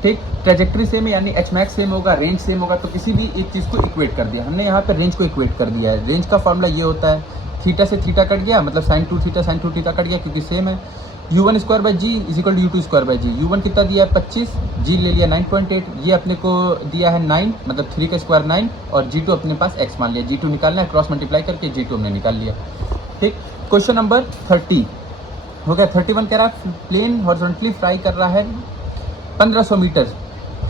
ठीक, ट्रैजेक्टरी सेम है यानी h max सेम होगा, रेंज सेम होगा, तो किसी भी एक चीज़ को इक्वेट कर दिया हमने, यहाँ पे रेंज को इक्वेट कर दिया है। रेंज का फॉर्मूला ये होता है, थीटा से थीटा कट गया मतलब sin 2 theta sin 2 theta cut गया क्योंकि सेम है, u1² g = u2² g, u1 कितना दिया है 25, g ले लिया 9.8, ये अपने को दिया है 9 मतलब 3 का स्क्वायर 9, और g2 अपने पास x मान लिया, g2 निकालना है, क्रॉस मल्टीप्लाई करके g2 हमने निकाल लिया। ठीक, क्वेश्चन नंबर 30 हो गया। 31 कह रहा है प्लेन हॉरिजॉन्टली फ्लाई कर रहा है 1500 मीटर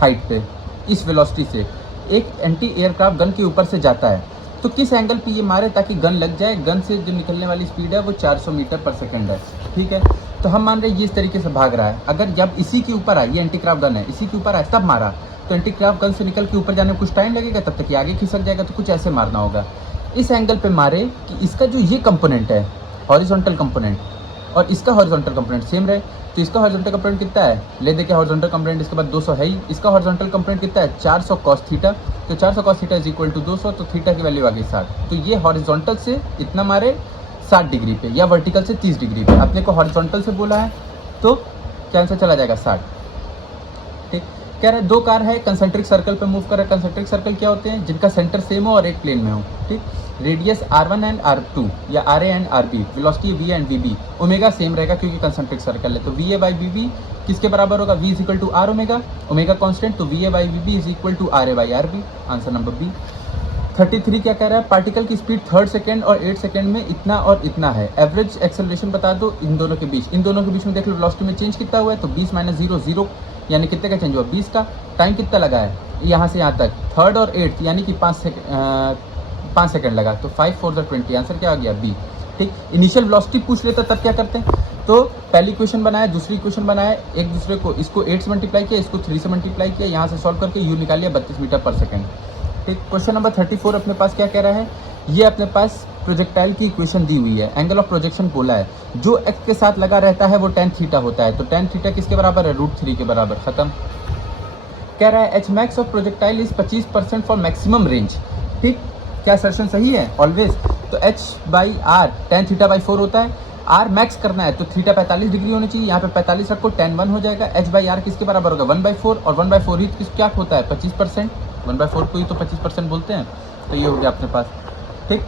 हाइट पे, इस वेलोसिटी से एक एंटी एयरक्राफ्ट गन के ऊपर से जाता है, तो किस एंगल पे ये मारे ताकि गन लग जाए, गन से जो निकलने वाली स्पीड है वो 400 मीटर पर सेकंड है। ठीक है, तो हम मान रहे हैं ये इस तरीके से भाग रहा है, अगर जब इसी के ऊपर आए, ये एंटी क्राफ्ट गन है, इसी के ऊपर आए तब मारा, तो एंटी क्राफ्ट गन से निकल के ऊपर जाने में कुछ टाइम लगेगा, तब तक ये आगे खिसक जाएगा, तो कुछ ऐसे मारना होगा। इस एंगल पे मारे कि इसका जो ये कंपोनेंट है हॉरिजॉन्टल कंपोनेंट और इसका हॉरिजॉन्टल कंपोनेंट सेम रहे, तो इसका हॉरिजॉन्टल कंपोनेंट कितना है, ले देखिए हॉरिजॉन्टल कंपोनेंट इसके बाद 200 है ही, इसका हॉरिजॉन्टल कंपोनेंट कितना है 400 cos थीटा, तो 400 cos theta is equal to 200, तो थीटा की वैल्यू आ गई 60। तो ये हॉरिजॉन्टल से इतना मारे 60 डिग्री पे या वर्टिकल से 30 डिग्री पे, अपने को हॉरिजॉन्टल से बोला है तो क्या आंसर चला जाएगा 60। ठीक, कह रहे हैं दो कार है कंसेंट्रिक सर्कल पे मूव कर रहे हैं। कंसेंट्रिक सर्कल क्या होते हैं, जिनका सेंटर सेम हो और एक प्लेन में हो। ठीक, रेडियस r1 एंड r2 या ra and rb, velocity v and vb, omega same रहेगा क्योंकि कंसेंट्रिक सर्कल है। तो va बाई bb किसके बराबर होगा, v is equal to r omega, omega constant, तो va by bb is equal to ra by rb, answer number B. 33 क्या कह रहा है, पार्टिकल की स्पीड 3rd सेकंड और 8 सेकंड में इतना और इतना है, एवरेज एक्सेलरेशन बता दो इन दोनों के बीच। इन दोनों के बीच में देख लो वेलोसिटी में चेंज कितना हुआ है, तो 20 माइनस 0 0, यानी कितने का चेंज हुआ 20 का। टाइम कितना लगा है यहाँ से यहाँ तक, 3rd और 8th यानी कि 5 सेकंड लगा, तो 5 4 20, आंसर क्या आ गया बी। ठीक, इनिशियल वेलोसिटी पूछ लेता तब क्या करते हैं, तो पहली इक्वेशन बनाया, दूसरी इक्वेशन बनाया, एक दूसरे को, इसको 8 से मल्टीप्लाई किया, इसको 3 से मल्टीप्लाई किया, यहाँ से सॉल्व करके यू निकाल लिया 32 मीटर पर सेकंड। ठीक, क्वेश्चन नंबर 34 अपने पास क्या कह रहा है, ये अपने पास प्रोजेक्टाइल की इक्वेशन दी हुई है, एंगल ऑफ प्रोजेक्शन बोला है, जो एक्स के साथ लगा रहता है वो tan थीटा होता है, तो tan थीटा किसके बराबर है, √3 के बराबर, खत्म। कह रहा है H max of projectile is 25% for maximum range. ठीक, क्या सर्शन सही है ऑलवेज, तो h by R tan theta by 4 होता है, r मैक्स करना है तो थीटा 45 डिग्री होनी चाहिए, यहाँ पे 45 रखो, tan 1 हो जाएगा, h बाई आर किसके बराबर होगा 1/4, और 1/4 ही क्या होता है 25%, 1/4 को ही तो 25% बोलते हैं, तो ये हो गया अपने पास। ठीक,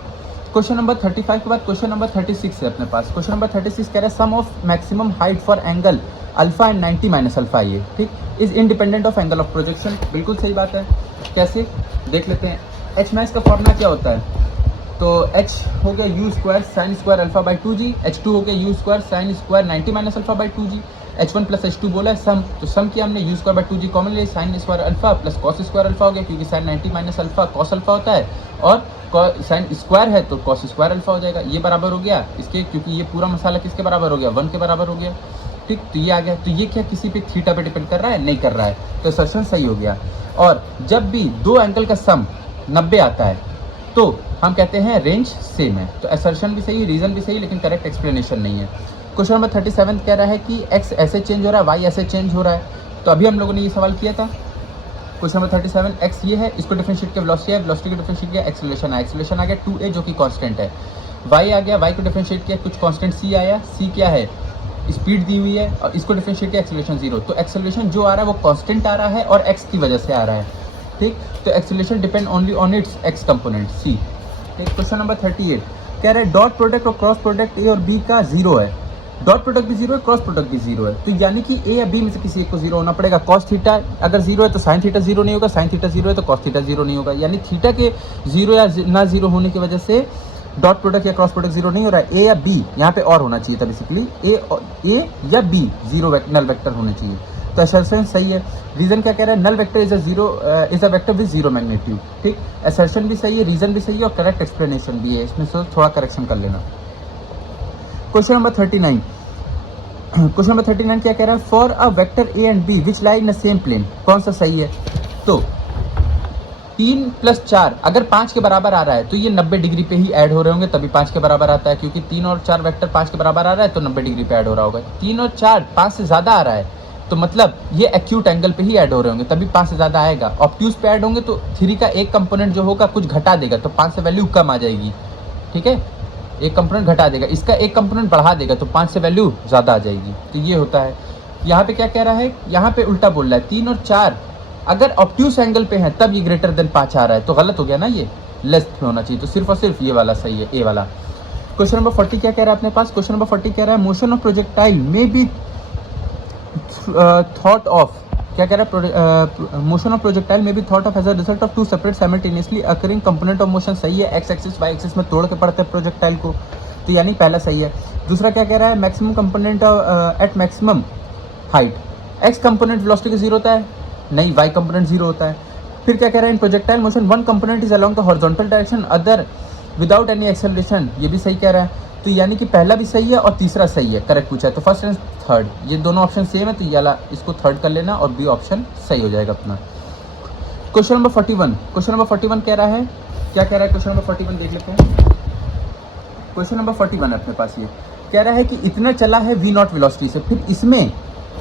क्वेश्चन नंबर 35 के बाद क्वेश्चन नंबर 36 है अपने पास। क्वेश्चन नंबर 36 कह रहा है sum of maximum height for angle alpha and 90 minus alpha, ये ठीक is independent of angle of projection, बिल्कुल सही बात है। कैसे देख लेते हैं, एच मैक्स का फॉर्मूला क्या होता है, तो h हो गया u square sine square alpha by 2g, h2 हो गया u square sine square 90 minus alpha by 2g, h1 plus h2 बोला है सम, तो सम किया हमने u square by 2g common ले, sine square alpha plus cos square alpha हो गया, क्योंकि sine 90 minus alpha cos alpha होता है, और साइन स्क्वायर है तो कॉस स्क्वायर अल्फा हो जाएगा, ये बराबर हो गया इसके, क्योंकि ये पूरा मसाला किसके बराबर हो गया 1 के बराबर हो गया। ठीक, तो ये आ गया, तो ये क्या किसी पे थीटा पे डिपेंड कर रहा है, नहीं कर रहा है, तो असर्शन सही हो गया। और जब भी दो एंगल का सम 90 आता है तो हम कहते हैं रेंज सेम है, तो असर्शन भी सही, रीजन भी सही, लेकिन करेक्ट एक्सप्लेनेशन नहीं है। क्वेश्चन नंबर 37 कह रहा है कि x ऐसे चेंज हो रहा है, y ऐसे चेंज हो रहा है, तो अभी हम लोगों ने ये सवाल किया था। क्वेश्चन नंबर 37, x ये है, इसको डिफरेंशिएट किया वेलोसिटी है, वेलोसिटी को डिफरेंशिएट किया एक्सेलरेशन आया, एक्सेलरेशन आ गया 2a जो कि कांस्टेंट है, y आ गया, y को डिफरेंशिएट किया कुछ कांस्टेंट c आया, c क्या है स्पीड दी हुई है, और इसको डिफरेंशिएट किया एक्सेलरेशन 0, तो एक्सेलरेशन जो आ रहा है वो कांस्टेंट आ रहा है और x की वजह से आ रहा है। ठीक, तो acceleration depend only on it's x component c। Question number 38 कह रहे हैं डॉट प्रोडक्ट और क्रॉस प्रोडक्ट ए और बी का 0 है, डॉट प्रोडक्ट भी 0 है, क्रॉस प्रोडक्ट भी 0 है, तो यानी कि ए या बी में से किसी एक को 0 होना पड़ेगा। कॉस थीटा अगर 0 है तो साइन थीटा 0 नहीं होगा, साइन थीटा 0 है तो कॉस थीटा 0 नहीं होगा, यानी थीटा के 0 या ना 0 होने की वजह से डॉट प्रोडक्ट या क्रॉस प्रोडक्ट 0 नहीं हो रहा है। ए या बी यहाँ पे और होना चाहिए था, बेसिकली ए या बी 0 नल वेक्टर होने चाहिए, तो असर्शन सही है। रीजन क्या कह रहा है, null vector is a vector with 0 magnitude. ठीक, असर्शन भी सही है, रीजन भी सही है, और करेक्ट एक्सप्लेनेशन भी है, इसमें से थोड़ा करेक्शन कर लेना। क्वेश्चन नंबर 39, क्वेश्चन नंबर 39 क्या कह रहा है, for a vector A and B which lie in the same plane, कौन सा सही है, तो 3 + 4 अगर 5 के बराबर आ रहा है तो ये 90 डिग्री पे ही ऐड हो रहे होंगे, तभी 5 के बराबर आता है, क्योंकि 3 और 4 वेक्टर 5 के बराबर आ रहा है तो 90 डिग्री पे ऐड हो रहा होगा। 3 और 4 5 से ज़्यादा आ रहा है तो मतलब ये एक्यूट एंगल पे ही ऐड हो रहे होंगे, तभी 5 से ज़्यादा आएगा। ऑब्ट्यूज पे ऐड होंगे तो 3 का एक कंपोनेंट जो होगा कुछ घटा देगा, तो 5 से वैल्यू कम आ जाएगी। ठीक है, एक कंपोनेंट घटा देगा, इसका एक कंपोनेंट बढ़ा देगा तो 5 से वैल्यू ज़्यादा आ जाएगी, तो ये होता है। यहाँ पे क्या कह रहा है, यहाँ पे उल्टा बोल रहा है, 3 और 4 अगर ऑब्ट्यूज एंगल पे है तब ये ग्रेटर देन 5 आ रहा है, तो गलत हो गया ना, ये लेस में होना चाहिए, तो सिर्फ और सिर्फ ये वाला सही है, ए वाला। क्वेश्चन नंबर 40 क्या कह रहा है अपने पास, क्वेश्चन नंबर 40 कह रहा है motion of projectile may be thought of, क्या कह रहा है, मोशन ऑफ प्रोजेक्टाइल में भी thought of as a result of 2 separate simultaneously occurring component of motion, सही है, एक्स एक्सिस वाई एक्सिस में तोड़ के पढ़ते हैं प्रोजेक्टाइल को, तो यानी पहला सही है। दूसरा क्या कह रहा है, maximum component eight maximum height, x component velocity के 0 होता है, नहीं वाई कंपोनेंट 0 होता है। फिर क्या कह रहा है, in projectile motion 1 component is along the horizontal direction other without any acceleration, ये भी सही कह रहा है, तो यानी कि पहला भी सही है और तीसरा सही है, करेक्ट पूछा है, तो फर्स्ट एंड थर्ड ये दोनों ऑप्शन सेम है, तो ये वाला इसको थर्ड कर लेना और बी ऑप्शन सही हो जाएगा अपना। क्वेश्चन नंबर 41, क्वेश्चन नंबर 41 कह रहा है, क्या कह रहा है क्वेश्चन नंबर 41 देख लेते हैं। क्वेश्चन नंबर 41 है अपने पास, ये कह रहा है कि इतना चला है v नॉट वेलोसिटी से, फिर इसमें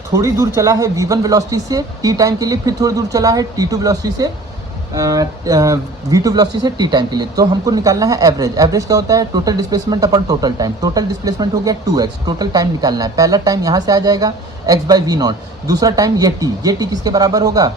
थोड़ी दूर चला है v1 वेलोसिटी से t टाइम के लिए, फिर थोड़ी दूर चला है t2 वेलोसिटी से v2 वेलोसिटी से t टाइम के लिए। तो हमको निकालना है एवरेज। एवरेज क्या होता है? टोटल डिस्प्लेसमेंट अपन टोटल टाइम। टोटल डिस्प्लेसमेंट हो गया 2x, टोटल टाइम निकालना है। पहला टाइम यहाँ से आ जाएगा x बाई वी नॉट, दूसरा टाइम ये t किसके बराबर होगा?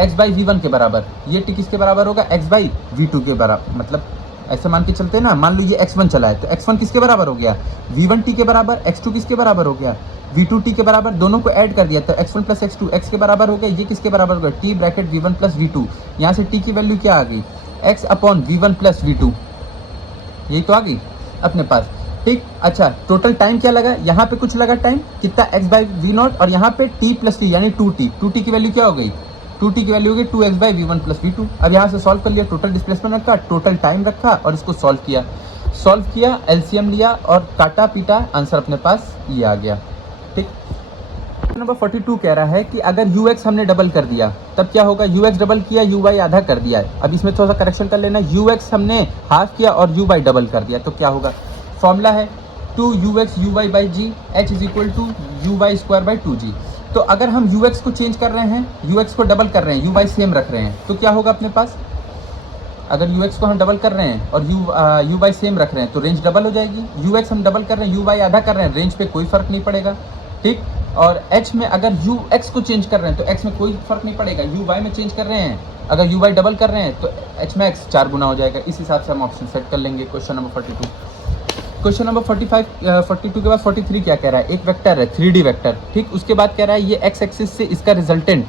x बाई वी वन के बराबर। ये t किसके बराबर होगा? x बाई वी टू के बराबर। मतलब ऐसे मान के चलते हैं ना, मान लो ये x1 चला है तो x1 किसके बराबर हो गया? v1 t के बराबर। x2 किसके बराबर हो गया? v2 t के बराबर। दोनों को ऐड कर दिया तो x1 प्लस x2 x के बराबर हो गया। ये किसके बराबर हो गया? t bracket v1 plus v2। यहाँ से t की वैल्यू क्या आ गई? x upon v1 plus v2, यही तो आ गई अपने पास। ठीक, अच्छा टोटल टाइम क्या लगा? यहाँ पे कुछ लगा टाइम कितना? x बाई वी नॉट, और यहाँ पे t प्लस t यानी 2t। 2t की वैल्यू क्या हो गई? 2t की वैल्यू हो गई 2x by V one plus V two. अब यहाँ से सॉल्व कर लिया, टोटल डिस्प्लेसमेंट रखा, टोटल टाइम रखा और इसको सॉल्व किया, एलसीएम लिया और काटा पीटा, आंसर अपने पास ये आ गया। ठीक, नंबर 42 कह रहा है कि अगर ux हमने डबल कर दिया तब क्या होगा? ux डबल किया, uy आधा कर दिया है। अब इसमें थोड़ा सा करेक्शन कर लेना, ux हमने हाफ किया और uy डबल कर दिया तो क्या होगा? फॉर्मूला है 2ux uy by G, h is equal to uy square by 2g। तो अगर हम ux को चेंज कर रहे हैं, ux को डबल कर रहे हैं, uy सेम रख रहे हैं तो क्या होगा अपने पास? अगर ux को हम डबल कर रहे हैं और uy सेम रख रहे हैं तो रेंज डबल हो जाएगी। ux हम डबल कर रहे हैं, uy आधा कर रहे हैं, रेंज पे कोई फर्क नहीं पड़ेगा। ठीक, और h में अगर ux को चेंज कर रहे हैं तो x में कोई फर्क नहीं पड़ेगा। uy में चेंज कर रहे हैं, अगर uy डबल कर रहे हैं तो h में x 4 गुना हो जाएगा। इस हिसाब से हम ऑप्शन सेट कर लेंगे। Question number 42। क्वेश्चन नंबर 42 के बाद 43 क्या कह रहा है? एक वेक्टर है 3D वेक्टर। ठीक, उसके बाद कह रहा है ये x एक्सिस से इसका रिजल्टेंट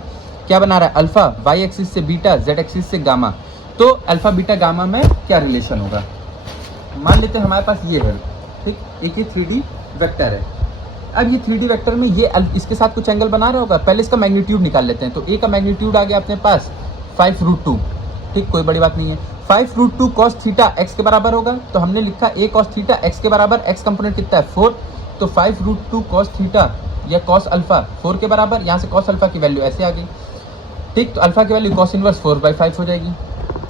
क्या बना रहा है? अल्फा, y एक्सिस से बीटा, z एक्सिस से गामा। तो अल्फा बीटा गामा में क्या रिलेशन होगा? मान लेते हैं हमारे पास ये है। ठीक, एक ये 3D वेक्टर है। अब ये 3D वेक्टर में ये इसके साथ कुछ एंगल बना रहा होगा। पहले इसका मैग्नीट्यूड निकाल लेते हैं। तो a का मैग्नीट्यूड आ गया अपने पास 5√2। ठीक, कोई बड़ी बात नहीं है। 5√2 cos थीटा x के बराबर होगा, तो हमने लिखा a cos थीटा x के बराबर, x कंपोनेंट कितना है 4, तो 5√2 cos थीटा या cos अल्फा 4 के बराबर। यहाँ से cos अल्फा की वैल्यू ऐसे आ गई। ठीक, तो अल्फा की वैल्यू cos इनवर्स 4/5 हो जाएगी,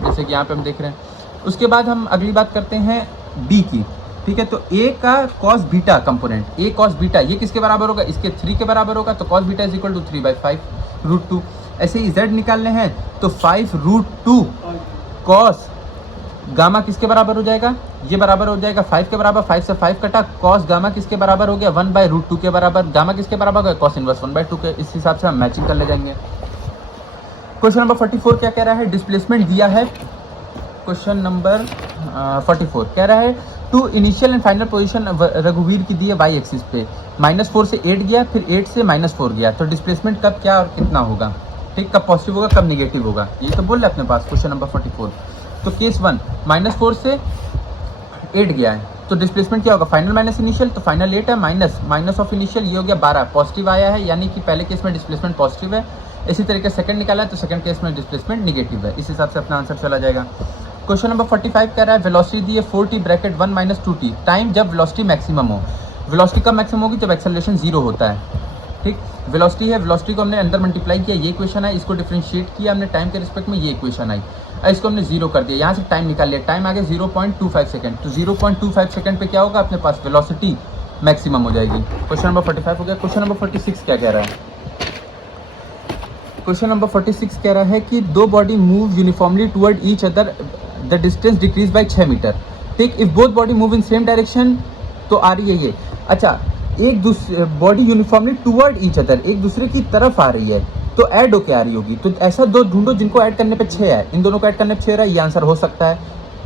जैसे कि यहाँ पे हम देख रहे हैं। उसके बाद हम अगली बात करते हैं b की। ठीक है, तो a का cos beta component, a cos beta ये किसके बराबर होगा? इसके 3 के बराबर होगा, तो cos beta is equal to 3/5√2। ऐसे ही z निकालने हैं तो 5√2 cos गामा किसके बराबर हो जाएगा? ये बराबर हो जाएगा 5 के बराबर। 5 से 5 कटा, cos गामा किसके बराबर हो गया? 1/√2 के बराबर। गामा किसके बराबर हो गया? cos इनवर्स 1/2 के। इस हिसाब से हम मैचिंग कर ले जाएंगे। क्वेश्चन नंबर 44 क्या कह रहा है? डिस्प्लेसमेंट दिया है। क्वेश्चन नंबर 44 कह रहा है two initial and final position रघुवीर की दी है y एक्सिस पे। -4 से 8 गया, फिर 8 से -4 गया, तो डिस्प्लेसमेंट कब क्या और कितना होगा? ठीक, कब पॉजिटिव होगा कब नेगेटिव होगा, ये तो बोल रहे अपने पास क्वेश्चन नंबर 44। तो केस 1 -4 से 8 गया है तो डिस्प्लेसमेंट क्या होगा? फाइनल माइनस इनिशियल, तो फाइनल 8 है, माइनस ऑफ इनिशियल ये हो गया 12, पॉजिटिव आया है, यानी कि पहले केस में डिस्प्लेसमेंट पॉजिटिव है। इसी तरीके से सेकंड निकाला है तो सेकंड केस में डिस्प्लेसमेंट नेगेटिव है। इस हिसाब से अपना आंसर चला जाएगा। क्वेश्चन नंबर 45 कह रहा है वेलोसिटी दी है 4t ब्रैकेट 1 - 2t, टाइम जब वेलोसिटी मैक्सिमम हो। वेलोसिटी कब मैक्सिमम होगी? जब एक्सेलरेशन 0 होता है। ठीक, वेलोसिटी है, वेलोसिटी को हमने अंदर मल्टीप्लाई किया, ये इक्वेशन है, इसको डिफरेंशिएट किया हमने टाइम के रिस्पेक्ट में, ये इक्वेशन आई। इसको हमने 0 कर दिया, यहाँ से टाइम निकाल लिया, टाइम आ गया 0.25 सेकंड। तो 0.25 सेकंड पे क्या होगा अपने पास? वेलोसिटी मैक्सिमम हो जाएगी। क्वेश्चन नंबर 45 हो गया। क्वेश्चन नंबर 46 क्या कह रहा है? क्वेश्चन नंबर 46 कह रहा है कि दो body move uniformly toward each other, the distance decrease by 6 metre. ठीक, if both body move in same direction, तो आ रही है ये। अच्छा, एक दूसरे body uniformly toward each other, एक दूसरे की तरफ आ रही है, तो ऐड होके आ रही होगी। तो ऐसा दो ढूंढो जिनको ऐड करने पे 6 है। इन दोनों को ऐड करने पे 6 रहा है, ये आंसर हो सकता है,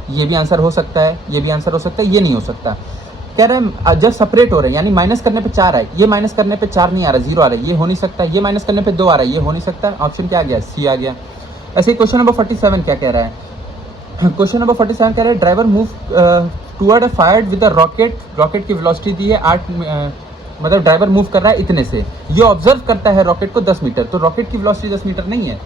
ये भी आंसर हो सकता है, ये भी आंसर हो सकता है, ये नहीं हो सकता। कह रहे हैं जब सेपरेट हो रहे हैं, यानी माइनस करने पे 4 है, ये माइनस करने पे 4 नहीं आ रहा, 0 आ रहा है, ये हो नहीं सकता। ये माइनस करने पे 2 आ रहा है, ये हो नहीं सकता। ऑप्शन क्या आ गया? सी आ गया। ऐसे ही क्वेश्चन नंबर 47 क्या कह रहा है? क्वेश्चन नंबर 47 कह रहा है driver move toward a fired with a rocket, rocket की वेलोसिटी दी है 8, मतलब ड्राइवर मूव कर रहा है इतने से, ये ऑब्जर्व करता है रॉकेट को 10 मीटर। तो रॉकेट की वेलोसिटी 10 मीटर नहीं है,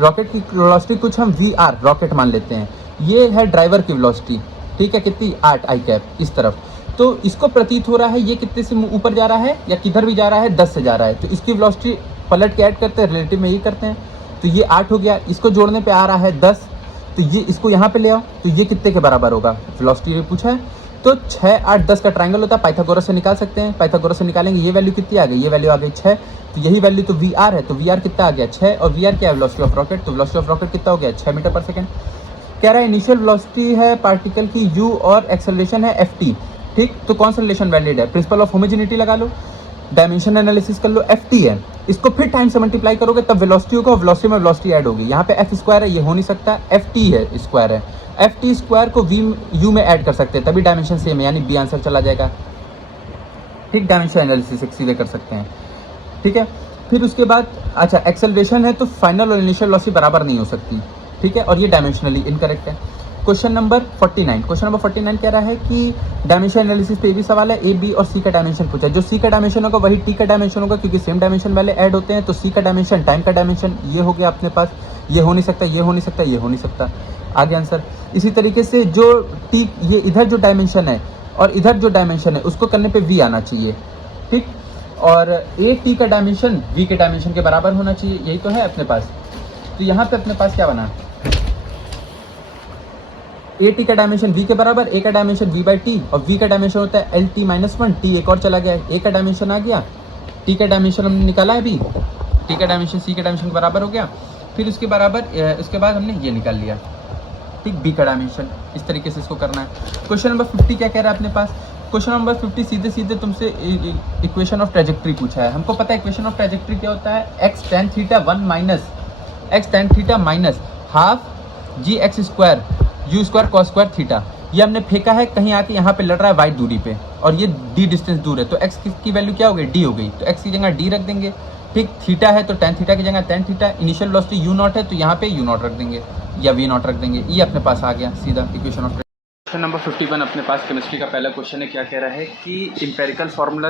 रॉकेट की वेलोसिटी कुछ हम VR रॉकेट मान लेते हैं। ये है ड्राइवर की वेलोसिटी, ठीक है, कितनी 8 आई कैप इस तरफ। तो इसको प्रतीत हो रहा है ये कितने से ऊपर जा रहा है या किधर भी जा रहा है, 10 से जा रहा है। तो इसकी वेलोसिटी पलट के ऐड करते हैं, रिलेटिव में यही करते हैं। तो ये 8 हो गया, इसको जोड़ने पे आ रहा है 10, तो ये इसको यहाँ पे ले आओ, तो ये कितने के बराबर होगा? वेलोसिटी ये पूछा है, तो 6 8 10 का ट्राइंगल होता है, पाइथागोरस से निकाल सकते हैं। पाइथागोरस से निकालेंगे, ये वैल्यू कितनी आ गई, ये वैल्यू आ गई 6, तो यही वैल्यू तो वी आर है, तो वी आर कितना आ गया 6, और वी आर क्या है, वेलोसिटी ऑफ रॉकेट, तो वेलोसिटी ऑफ रॉकेट कितना हो गया 6 मीटर पर सेकेंड। कह रहा है इनिशियल वेलोसिटी है पार्टिकल की u और एक्सेलरेशन है ft, ठीक, तो कौन सा रिलेशन वैलिड है, प्रिंसिपल ऑफ होमोजेनिटी लगा लो, डायमेंशन एनालिसिस कर लो, ft है, इसको फिर टाइम से मल्टीप्लाई करोगे तब वेलोसिटी होगा, वेलोसिटी में वेलोसिटी ऐड होगी, यहाँ पे f स्क्वायर है, ये हो नहीं सकता, ft है स्क्वायर है, ft स्क्वायर को v u में ऐड कर सकते हैं, तभी डायमेंशन सेम है, यानी बी आंसर चला जाएगा, ठीक, डायमेंशन एनालिसिस सीधे कर सकते हैं, ठीक है। फिर उसके बाद अच्छा एक्सेलरेशन है तो फाइनल और इनिशियल वेलोसिटी बराबर नहीं हो सकती, ठीक है, और ये डायमेंशनली इनकरेक्ट है। क्वेश्चन नंबर 49 कह रहा है कि डायमेंशन एनालिसिस पे भी सवाल है, ए बी और सी का डायमेंशन पूछा है, जो सी का डायमेंशन होगा वही टी का डायमेंशन होगा, क्योंकि सेम डायमेंशन वाले ऐड होते हैं, तो सी का डायमेंशन टाइम का डायमेंशन ये हो गया अपने पास, ये हो नहीं सकता, ये हो नहीं सकता, ये हो नहीं सकता, आगे आंसर। इसी तरीके से जो टी, ये इधर जो डायमेंशन है और इधर जो डायमेंशन है उसको करने पे वी आना चाहिए, ठीक, और ए टी का डायमेंशन वी के डायमेंशन के बराबर होना चाहिए, यही तो है अपने पास। तो यहाँ पे अपने पास क्या बना, ए टी का डायमेंशन वी के बराबर, ए का डायमेंशन वी बाई टी, और वी का डायमेंशन होता है L T minus one, T एक और चला गया, ए का डायमेंशन आ गया, टी का डायमेंशन हमने निकाला है अभी, टी का डायमेंशन सी के डायमेंशन के बराबर हो गया, फिर उसके बराबर उसके बाद हमने ये निकाल लिया, ठीक, बी का डायमेंशन, इस तरीके से इसको करना है। क्वेश्चन नंबर 50 क्या कह रहा है अपने पास, क्वेश्चन नंबर 50 सीधे सीधे तुमसे इक्वेशन ऑफ ट्रेजेक्ट्री पूछा है। हमको पता है इक्वेशन ऑफ ट्रेजेक्ट्री क्या होता है, X tan theta 1 minus X tan theta minus half G X square U square cos square theta. ये हमने फेंका है कहीं आके यहाँ पे लड़ रहा है वाई दूरी पे, और ये डी डिस्टेंस दूर है, तो एक्स की वैल्यू क्या हो गई, डी हो गई, तो एक्स की जगह डी रख देंगे, ठीक, थीटा है तो टेन थीटा की जगह tan theta, initial velocity you not है तो यहाँ पे यू नॉट रख देंगे या वी नॉट रख देंगे, ये अपने पास आ गया सीधा इक्वेशन ऑफ। क्वेश्चन नंबर 51 अपने पास केमिस्ट्री का पहला क्वेश्चन है, क्या कह रहा है कि empirical formula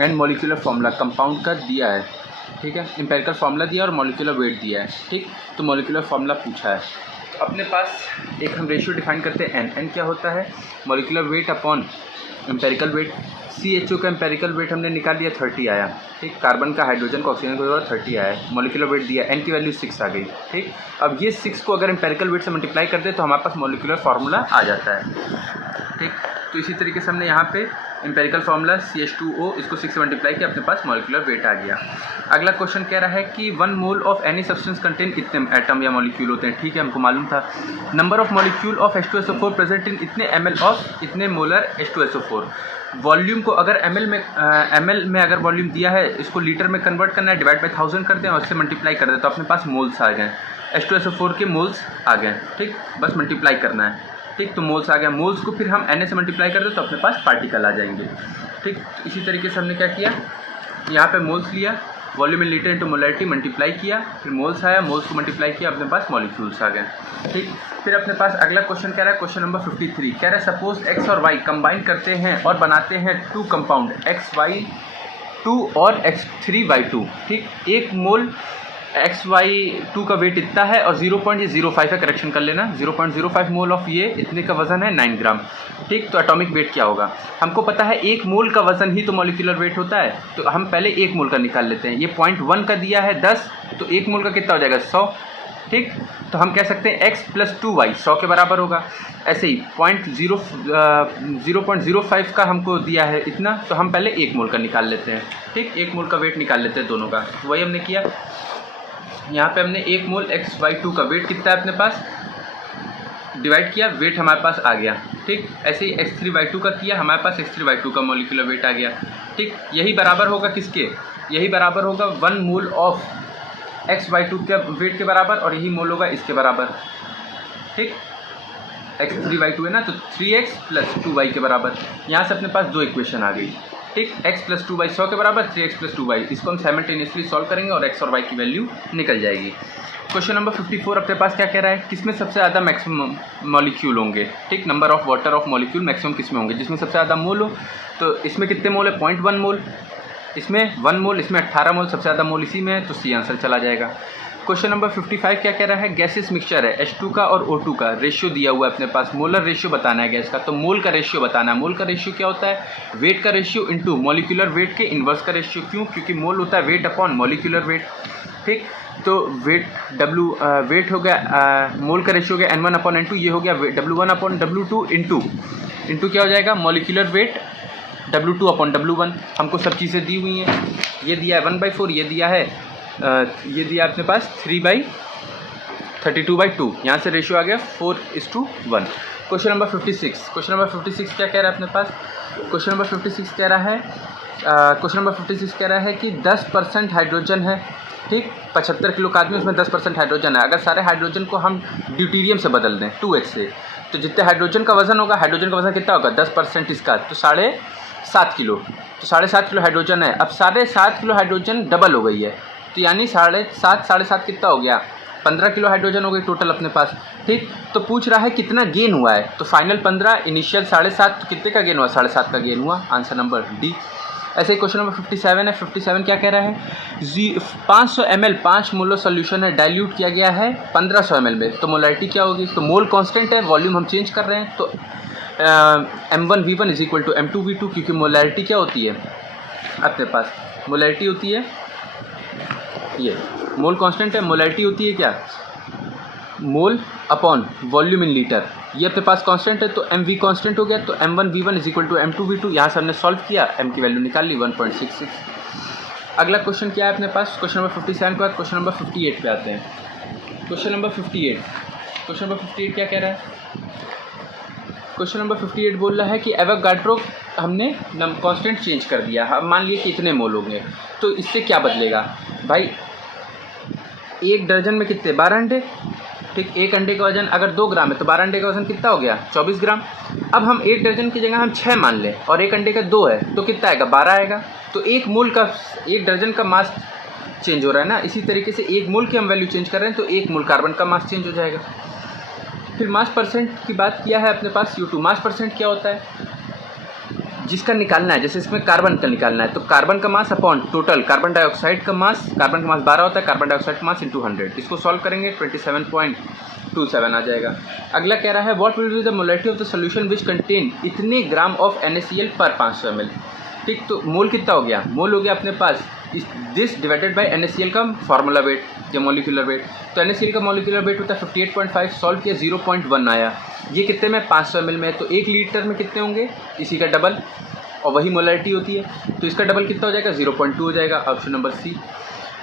and molecular formula compound का दिया है, ठीक है, इंपेरिकल फार्मूला दिया और मॉलिक्यूलर वेट दिया है, ठीक, तो मॉलिक्यूलर फार्मूला पूछा है। अपने पास एक हम रेशियो डिफाइन करते हैं एन क्या होता है, molecular weight upon empirical weight, CHO का एम्पेरिकल वेट हमने निकाल लिया 30 आया, ठीक, कार्बन का हाइड्रोजन का ऑक्सीजन का 30 आया, मॉलिक्यूलर वेट दिया, एन की वैल्यू 6 आ गई, ठीक। अब ये 6 को अगर एम्पेरिकल वेट से मल्टीप्लाई कर दे तो हमारे पास मॉलिक्यूलर फार्मूला आ जाता है, ठीक। तो इसी तरीके से हमने यहाँ पे एम्पेरिकल फार्मूला CH2O इसको 6 से मल्टीप्लाई किया, अपने पास मॉलिक्यूलर वेट आ गया। अगला क्वेश्चन कह रहा है कि 1 mole of any substance contain इतने एटम या मॉलिक्यूल होते हैं, ठीक है, हमको मालूम था। Number of molecule of H2SO4 present in इतने ml ऑफ इतने मोलर H2SO4। वॉल्यूम को अगर ml में अगर वॉल्यूम दिया है, इसको लीटर में कन्वर्ट करना है, डिवाइड बाई 1000 कर दें और इससे मल्टीप्लाई कर दें, तो अपने पास मोल्स आ गए, H2SO4 के मोल्स आ गए, ठीक, बस मल्टीप्लाई करना है, ठीक, तो मोल्स आ गया, मोल्स को फिर हम Na से मल्टीप्लाई कर दें तो अपने पास पार्टिकल आ जाएंगे, ठीक। इसी तरीके से हमने क्या किया, यहाँ पे मोल्स लिया, volume in litre into molarity multiply किया, फिर मोल्स आया, मोल्स को मल्टीप्लाई किया, अपने पास मॉलिक्यूल्स आ गए, ठीक। फिर अपने पास अगला क्वेश्चन कह रहा है, क्वेश्चन नंबर 53 कह रहा है सपोज एक्स और वाई कंबाइन करते हैं और बनाते हैं 2 कंपाउंड XY2 और X3Y2, ठीक, एक मोल XY2 का वेट इतना है और 0.05 है, करेक्शन कर लेना, 0.05 मोल ऑफ ये इतने का वजन है 9 ग्राम, ठीक। तो एटॉमिक वेट क्या होगा, हमको पता है 1 मोल का वजन ही तो मॉलिक्यूलर वेट होता है, तो हम पहले 1 मोल का निकाल लेते हैं। ये 0.1 का दिया है 10, तो 1 मोल का कितना हो जाएगा 100, ठीक। तो हम कह सकते हैं x + 2y 100 के बराबर होगा। ऐसे ही 0.05 का हमको दिया है इतना, तो हम पहले 1 मोल का निकाल लेते हैं, ठीक, 1 मोल का वेट निकाल लेते हैं दोनों का, तो वही हमने किया। यहाँ पे हमने 1 मोल XY2 का वेट कितना है अपने पास, डिवाइड किया, वेट हमारे पास आ गया, ठीक। ऐसे ही X3Y2 का किया, हमारे पास X3Y2 का मॉलिक्यूलर वेट आ गया, ठीक। यही बराबर होगा किसके, यही बराबर होगा 1 मोल ऑफ XY2 के वेट के बराबर, और यही मोल होगा इसके बराबर, ठीक। X3Y2 है ना, तो 3x + 2y के बराबर। यहाँ से अपने पास 2 इक्वेशन आ गई, ठीक, x + 2y 100 के बराबर, 3x + 2y, इसको हम साइमल्टेनियसली सॉल्व करेंगे और x और y की वैल्यू निकल जाएगी। क्वेश्चन नंबर 54 अपने पास क्या कह रहा है, किसमें सबसे ज़्यादा मैक्सिमम मॉलिक्यूल होंगे, ठीक, number of water of molecule maximum किसमें होंगे, जिसमें सबसे ज़्यादा मोल हो, तो इसमें कितने मोल है 0.1 मोल, इसमें 1 मोल, इसमें 18 मोल, सबसे ज़्यादा मोल इसी में है, तो सी आंसर चला जाएगा। क्वेश्चन नंबर 55 क्या कह रहा है, गैसेस मिक्सचर है, H2 का और O2 का रेशियो दिया हुआ है अपने पास, मोलर रेशियो बताना है गैस का, तो मोल का रेशियो बताना है। मोल का रेशियो क्या होता है, वेट का रेशियो इंटू मॉलिक्यूलर वेट के इन्वर्स का रेशियो, क्यों, क्योंकि मोल होता है वेट अपॉन मॉलिक्यूलर वेट, ठीक। तो वेट वेट हो गया, मोल का रेशियो हो गया N1/N2, ये हो गया W1/W2 इंटू इंटू क्या हो जाएगा मॉलिक्यूलर वेट W2/W1, हमको सब चीज़ें दी हुई हैं। ये दिया है 1/4, ये दिया है ये दिया अपने पास 3/32/2, यहाँ से रेशियो आ गया 4:1। क्वेश्चन नंबर 56, क्वेश्चन नंबर 56 क्या कह रहा है अपने पास? क्वेश्चन नंबर 56 कह रहा है कि 10% हाइड्रोजन है, ठीक, 75 किलो का आदमी, उसमें 10% हाइड्रोजन है। अगर सारे हाइड्रोजन को हम ड्यूटेरियम से बदल दें 2H से, तो जितने हाइड्रोजन का वजन होगा, हाइड्रोजन का वजन कितना होगा 10% इसका, तो 7.5 किलो। तो 7.5 किलो हाइड्रोजन है। अब 7.5 किलो हाइड्रोजन डबल हो गई है, तो यानी 7.5 कितना हो गया 15 किलो हाइड्रोजन हो गई टोटल अपने पास, ठीक। तो पूछ रहा है कितना गेन हुआ है, तो फाइनल 15, इनिशियल 7.5, तो कितने का गेन हुआ 7.5 का गेन हुआ, आंसर नंबर डी। ऐसे ही क्वेश्चन नंबर 57 है। 57 क्या कह रहा है? 500 ml 5 मोलर सोल्यूशन है, डाइल्यूट किया गया है 1500 ml में, तो मोलैरिटी क्या होगी? तो मोल कांस्टेंट है, वॉल्यूम हम चेंज कर रहे हैं, तो M1V1 is equal to M2V2, क्योंकि मोलैरिटी क्या होती है अपने पास? मोलैरिटी होती है, ये मोल कांस्टेंट है, मोलैरिटी होती है क्या? Mole upon volume in litre, ये अपने पास कांस्टेंट है, तो MV कांस्टेंट हो गया, तो M1V1 is equal to M2V2, यहाँ से हमने सॉल्व किया, M की वैल्यू निकाल ली 1.66। अगला क्वेश्चन क्या है अपने पास? क्वेश्चन नंबर 57 के बाद क्वेश्चन नंबर 58 पे आते हैं। क्वेश्चन नंबर 58, क्वेश्चन नंबर 58 क्या कह रहा है? क्वेश्चन नंबर 58 बोल रहा है कि एवोगाड्रो हमने कांस्टेंट चेंज कर दिया, हम मान लिए कि इतने मोल होंगे, तो इससे क्या बदलेगा भाई? एक दर्जन में कितने 12 अंडे, ठीक। एक अंडे का वजन अगर 2 ग्राम है, तो 12 अंडे का वजन कितना हो गया 24 ग्राम। अब हम एक दर्जन की जगह हम 6 मान लें, और एक अंडे का 2 है, तो कितना आएगा 12 आएगा। तो एक दर्जन का मास चेंज हो रहा है ना, इसी तरीके से एक मोल की हम वैल्यू चेंज कर रहे हैं, तो एक मोल कार्बन का मास चेंज हो जाएगा। फिर मास परसेंट की बात किया है अपने पास CO2। मास परसेंट क्या होता है? जिसका निकालना है, जैसे इसमें कार्बन का निकालना है, तो कार्बन का mass upon total carbon dioxide का मास, कार्बन का मास 12 होता है, कार्बन डाइऑक्साइड का मास इंटू 100, इसको सॉल्व करेंगे 27.27 आ जाएगा। अगला कह रहा है what will be the molarity of the solution which contain इतने ग्राम ऑफ NaCl पर 500 ml, ठीक। तो मोल कितना हो गया? मोल हो गया अपने पास दिस डिवाइडेड बाय NaCl का फार्मूला वेट या मॉलिक्यूलर वेट, तो NaCl का मॉलिक्यूलर वेट होता है 58.5, सॉल्व किया 0.1 आया। ये कितने में 500 ml में है, तो 1 लीटर में कितने होंगे? इसी का डबल, और वही मोलैरिटी होती है, तो इसका डबल कितना हो जाएगा 0.2 हो जाएगा, ऑप्शन नंबर सी।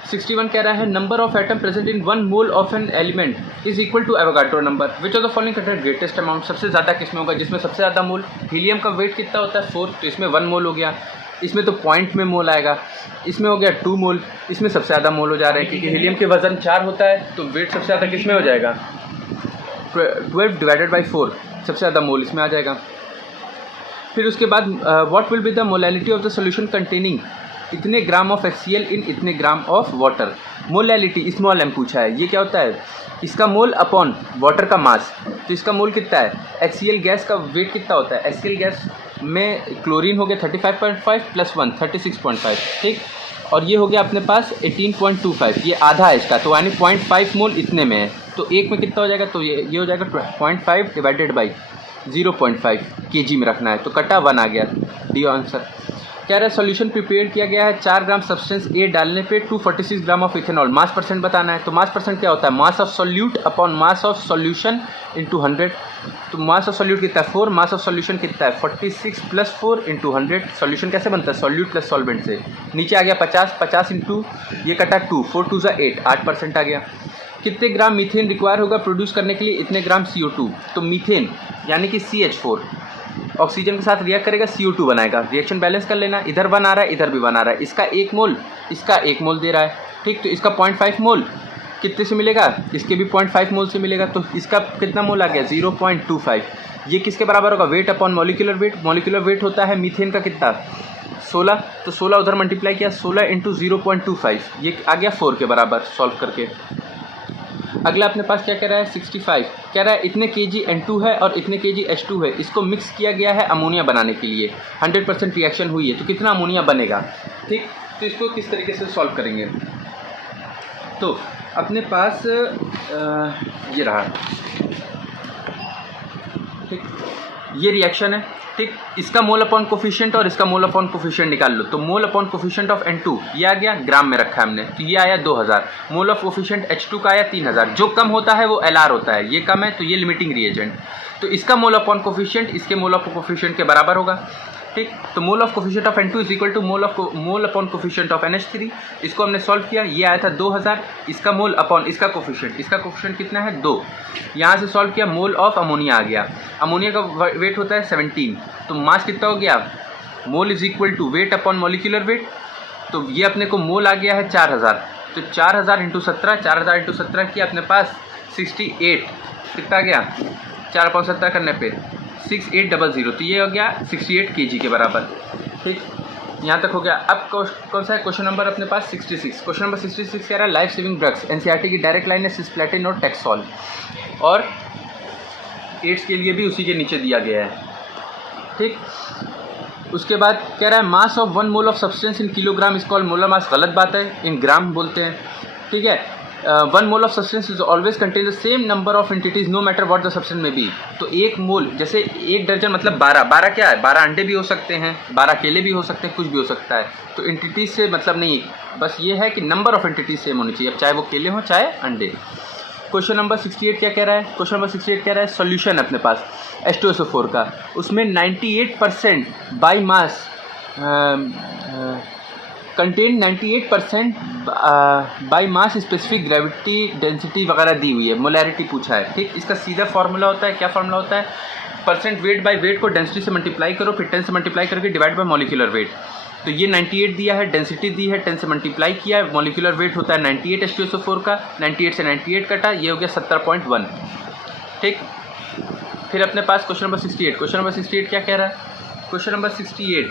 61 कह रहा है number of atom present in 1 mole of an element is equal to Avogadro number which of the following contain greatest amount. सबसे ज़्यादा किसमें होगा? जिसमें सबसे ज़्यादा मोल। हीलियम का वेट कितना होता है 4, तो इसमें 1 मोल हो गया, इसमें तो पॉइंट में मोल आएगा, इसमें हो गया 2 मोल, इसमें सबसे ज़्यादा मोल हो जा रहे हैं, क्योंकि हीलियम के वजन 4 होता है, तो वेट सबसे ज़्यादा किसमें हो जाएगा 12 डिवाइडेड बाई 4, सबसे ज़्यादा मोल इसमें आ जाएगा। फिर उसके बाद what will be the molality of the solution containing इतने ग्राम ऑफ HCl इन इतने gram of water. Molality small m पूछा है, ये क्या होता है? इसका मोल अपॉन वाटर का मास, तो इसका मोल कितना है? HCl गैस का वेट कितना होता है? HCl गैस में क्लोरीन हो गया 35.5 प्लस 1 36.5, ठीक, और ये हो गया अपने पास 18.25, ये आधा है इसका, तो यानी 0.5 मोल इतने में है, तो एक में कितना हो जाएगा? तो ये हो जाएगा 0.5 डिवाइडेड बाई 0.5 kg में रखना है, तो कटा 1 आ गया, डी आंसर। कह रहा है सॉल्यूशन प्रिपेयर किया गया है 4 ग्राम सब्सटेंस ए डालने पे 246 gram of ethanol. Mass percent बताना है, तो मास परसेंट क्या होता है? Mass of solute upon mass of solution into 100, तो मास ऑफ सॉल्यूट कितना है 4, मास ऑफ सॉल्यूशन कितना है 46 प्लस 4 इंटू 100। सॉल्यूशन कैसे बनता है? सॉल्यूट प्लस सॉल्वेंट से। नीचे आ गया 50 इंटू ये कटा 2, 4 2 ज़ा 8, 8% आ गया। कितने ग्राम मीथेन रिक्वायर होगा प्रोड्यूस करने के लिए इतने ग्राम CO2, तो मीथेन यानी कि CH4 ऑक्सीजन के साथ रिएक्ट करेगा, CO2 बनाएगा, रिएक्शन बैलेंस कर लेना, इधर 1 आ रहा है, इधर भी 1 आ रहा है, इसका 1 मोल, इसका 1 मोल दे रहा है, ठीक, तो इसका 0.5 मोल कितने से मिलेगा? इसके भी 0.5 मोल से मिलेगा, तो इसका कितना मोल आ गया 0.25। ये किसके बराबर होगा? Wait upon molecular wait, molecular weight होता है मीथेन का कितना 16, तो 16 उधर मल्टीप्लाई किया 16 इंटू 0.25, ये आ गया 4 के बराबर सॉल्व करके। अगला अपने पास क्या कह रहा है 65, कह रहा है इतने kg N2 है और इतने kg H2 है, इसको मिक्स किया गया है अमोनिया बनाने के लिए, 100% रिएक्शन हुई है, तो कितना अमोनिया बनेगा, ठीक। तो इसको किस तरीके से सॉल्व करेंगे? तो अपने पास ये रहा, ठीक, ये रिएक्शन है, ठीक। इसका मोल अपॉन कोफिशिएंट और इसका मोल अपॉन कोफिशिएंट निकाल लो। तो मोल अपॉन कोफिशिएंट ऑफ N2 ये आ गया, ग्राम में रखा है हमने, तो ये आया 2000। मोल ऑफ कोफिशिएंट H2 का आया 3000। जो कम होता है वो LR होता है, ये कम है तो ये लिमिटिंग रिएजेंट। तो इसका मोल अपॉन कोफिशिएंट इसके मोल ऑफ कोफिशिएंट के बराबर होगा, ठीक। तो mole of coefficient of N2 is equal to mole upon coefficient of NH3। इसको हमने सॉल्व किया, ये आया था 2000। इसका मोल अपॉन इसका कोफिशिएंट कितना है 2। यहाँ से सॉल्व किया, मोल ऑफ अमोनिया आ गया। अमोनिया का वेट होता है 17, तो मास कितना हो गया, mole is equal to weight upon molecular weight. तो ये अपने को मोल आ गया है 4000। तो 4000 इंटू 17, 4000 इंटू 17 किया अपने पास 68, कितना गया 4/17 करने पे 6800। तो ये हो गया 68 kg के बराबर, ठीक। यहाँ तक हो गया। अब कौन सा है क्वेश्चन नंबर अपने पास 66। क्वेश्चन नंबर 66 कह रहा है लाइफ सेविंग ड्रग्स, NCERT की डायरेक्ट लाइन है सिस्प्लेटिन और टेक्सोल, और एड्स के लिए भी उसी के नीचे दिया गया है, ठीक। उसके बाद कह रहा है mass of 1 mole of substance in kilogram is called molar mass. गलत बात है, इन ग्राम बोलते हैं, ठीक है। 1 mole of substance is always contain the same number of entities no matter what the substance में बी। तो 1 मोल जैसे 1 दर्जन मतलब 12 क्या है, 12 अंडे भी हो सकते हैं, 12 केले भी हो सकते हैं, कुछ भी हो सकता है। तो एंटिटीज से मतलब नहीं, बस ये है कि नंबर ऑफ एंटिटीज सेम होनी चाहिए, अब चाहे वो केले हों चाहे अंडे। क्वेश्चन नंबर 68 क्या कह रहा है, क्वेश्चन नंबर 68 कह रहा है सॉल्यूशन अपने पास H2SO4 का, उसमें 98% by mass contain 98% by mass specific gravity density वगैरह दी हुई है, मोलैरिटी पूछा है, ठीक। इसका सीधा फार्मूला होता है, क्या फार्मूला होता है, परसेंट वेट बाई वेट को डेंसिटी से मल्टीप्लाई करो, फिर 10 से मल्टीप्लाई करके डिवाइड बाई मॉलिक्यूलर वेट। तो ये 98 दिया है, डेंसिटी दी है, 10 से मल्टीप्लाई किया है, मॉलिक्यूलर वेट होता है 98 H2SO4 का, 98 से 98 कटा, ये हो गया 70.1, ठीक। फिर अपने पास क्वेश्चन नंबर 68। क्वेश्चन नंबर 68 क्या कह रहा है, क्वेश्चन नंबर 68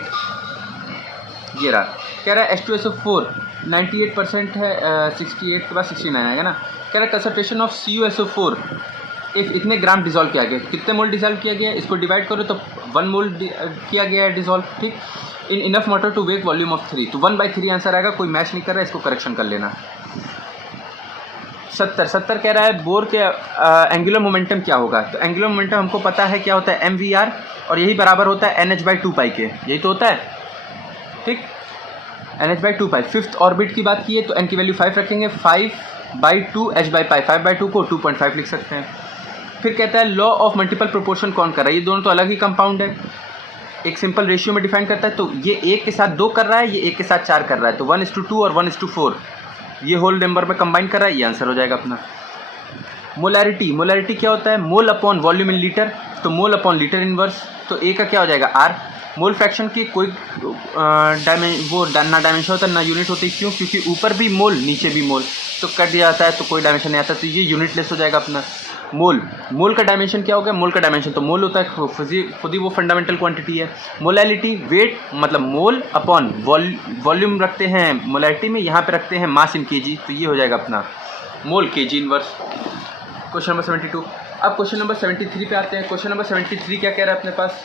ये रहा, कह रहा है H2SO4 98% है, 68 के बाद 69 आएगा ना। कह रहा है कंसंट्रेशन ऑफ CuSO4 इतने ग्राम डिजोल्व किया गया, कितने मोल डिजोल्व किया गया, इसको डिवाइड करो तो 1 मोल किया गया है डिजोल्व, ठीक। In enough water to make volume of 3, तो 1/3 आंसर आएगा, कोई मैच नहीं कर रहा है, इसको करेक्शन कर लेना। 70 कह रहा है बोर के एंगुलर मोमेंटम क्या होगा। तो एंगुलर मोमेंटम हमको पता है क्या होता है, mvr, और यही बराबर होता है NH/2π के, यही तो होता है, ठीक। NH/2π। 5th ऑर्बिट की बात की है तो n की वैल्यू 5 रखेंगे, 5/2 h/π, 5/2 को 2.5 लिख सकते हैं। फिर कहता है लॉ ऑफ मल्टीपल प्रोपोर्शन कौन कर रहा है, ये दोनों तो अलग ही कंपाउंड है, एक सिंपल रेशियो में डिफाइन करता है। तो ये 1 के साथ 2 कर रहा है, ये 1 के साथ 4 कर रहा है, तो 1:2 और 1:4 ये होल नंबर में कंबाइन कर रहा है, ये आंसर हो जाएगा अपना। मोलैरिटी क्या होता है, mole upon volume in litre, तो मोल अपॉन लीटर इनवर्स, तो ए का क्या हो जाएगा R। मोल फ्रैक्शन की कोई ना डायमेंशन होता है ना यूनिट होती, क्यों, क्योंकि ऊपर भी मोल नीचे भी मोल, तो कर दिया जाता है, तो कोई डायमेंशन नहीं आता, तो ये यूनिटलेस हो जाएगा अपना। मोल का डायमेंशन क्या हो गया, मोल का डायमेंशन तो मोल होता है, खुद ही वो फंडामेंटल क्वांटिटी है। मोलैलिटी वेट मतलब मोल अपॉन वॉल्यूम रखते हैं मोलैलिटी में, यहाँ पे रखते हैं मास इन केजी, तो ये हो जाएगा अपना मोल केजी इनवर्स। Question number 72। अब क्वेश्चन नंबर 73 पे आते हैं। क्वेश्चन नंबर 73 क्या कह रहा है अपने पास,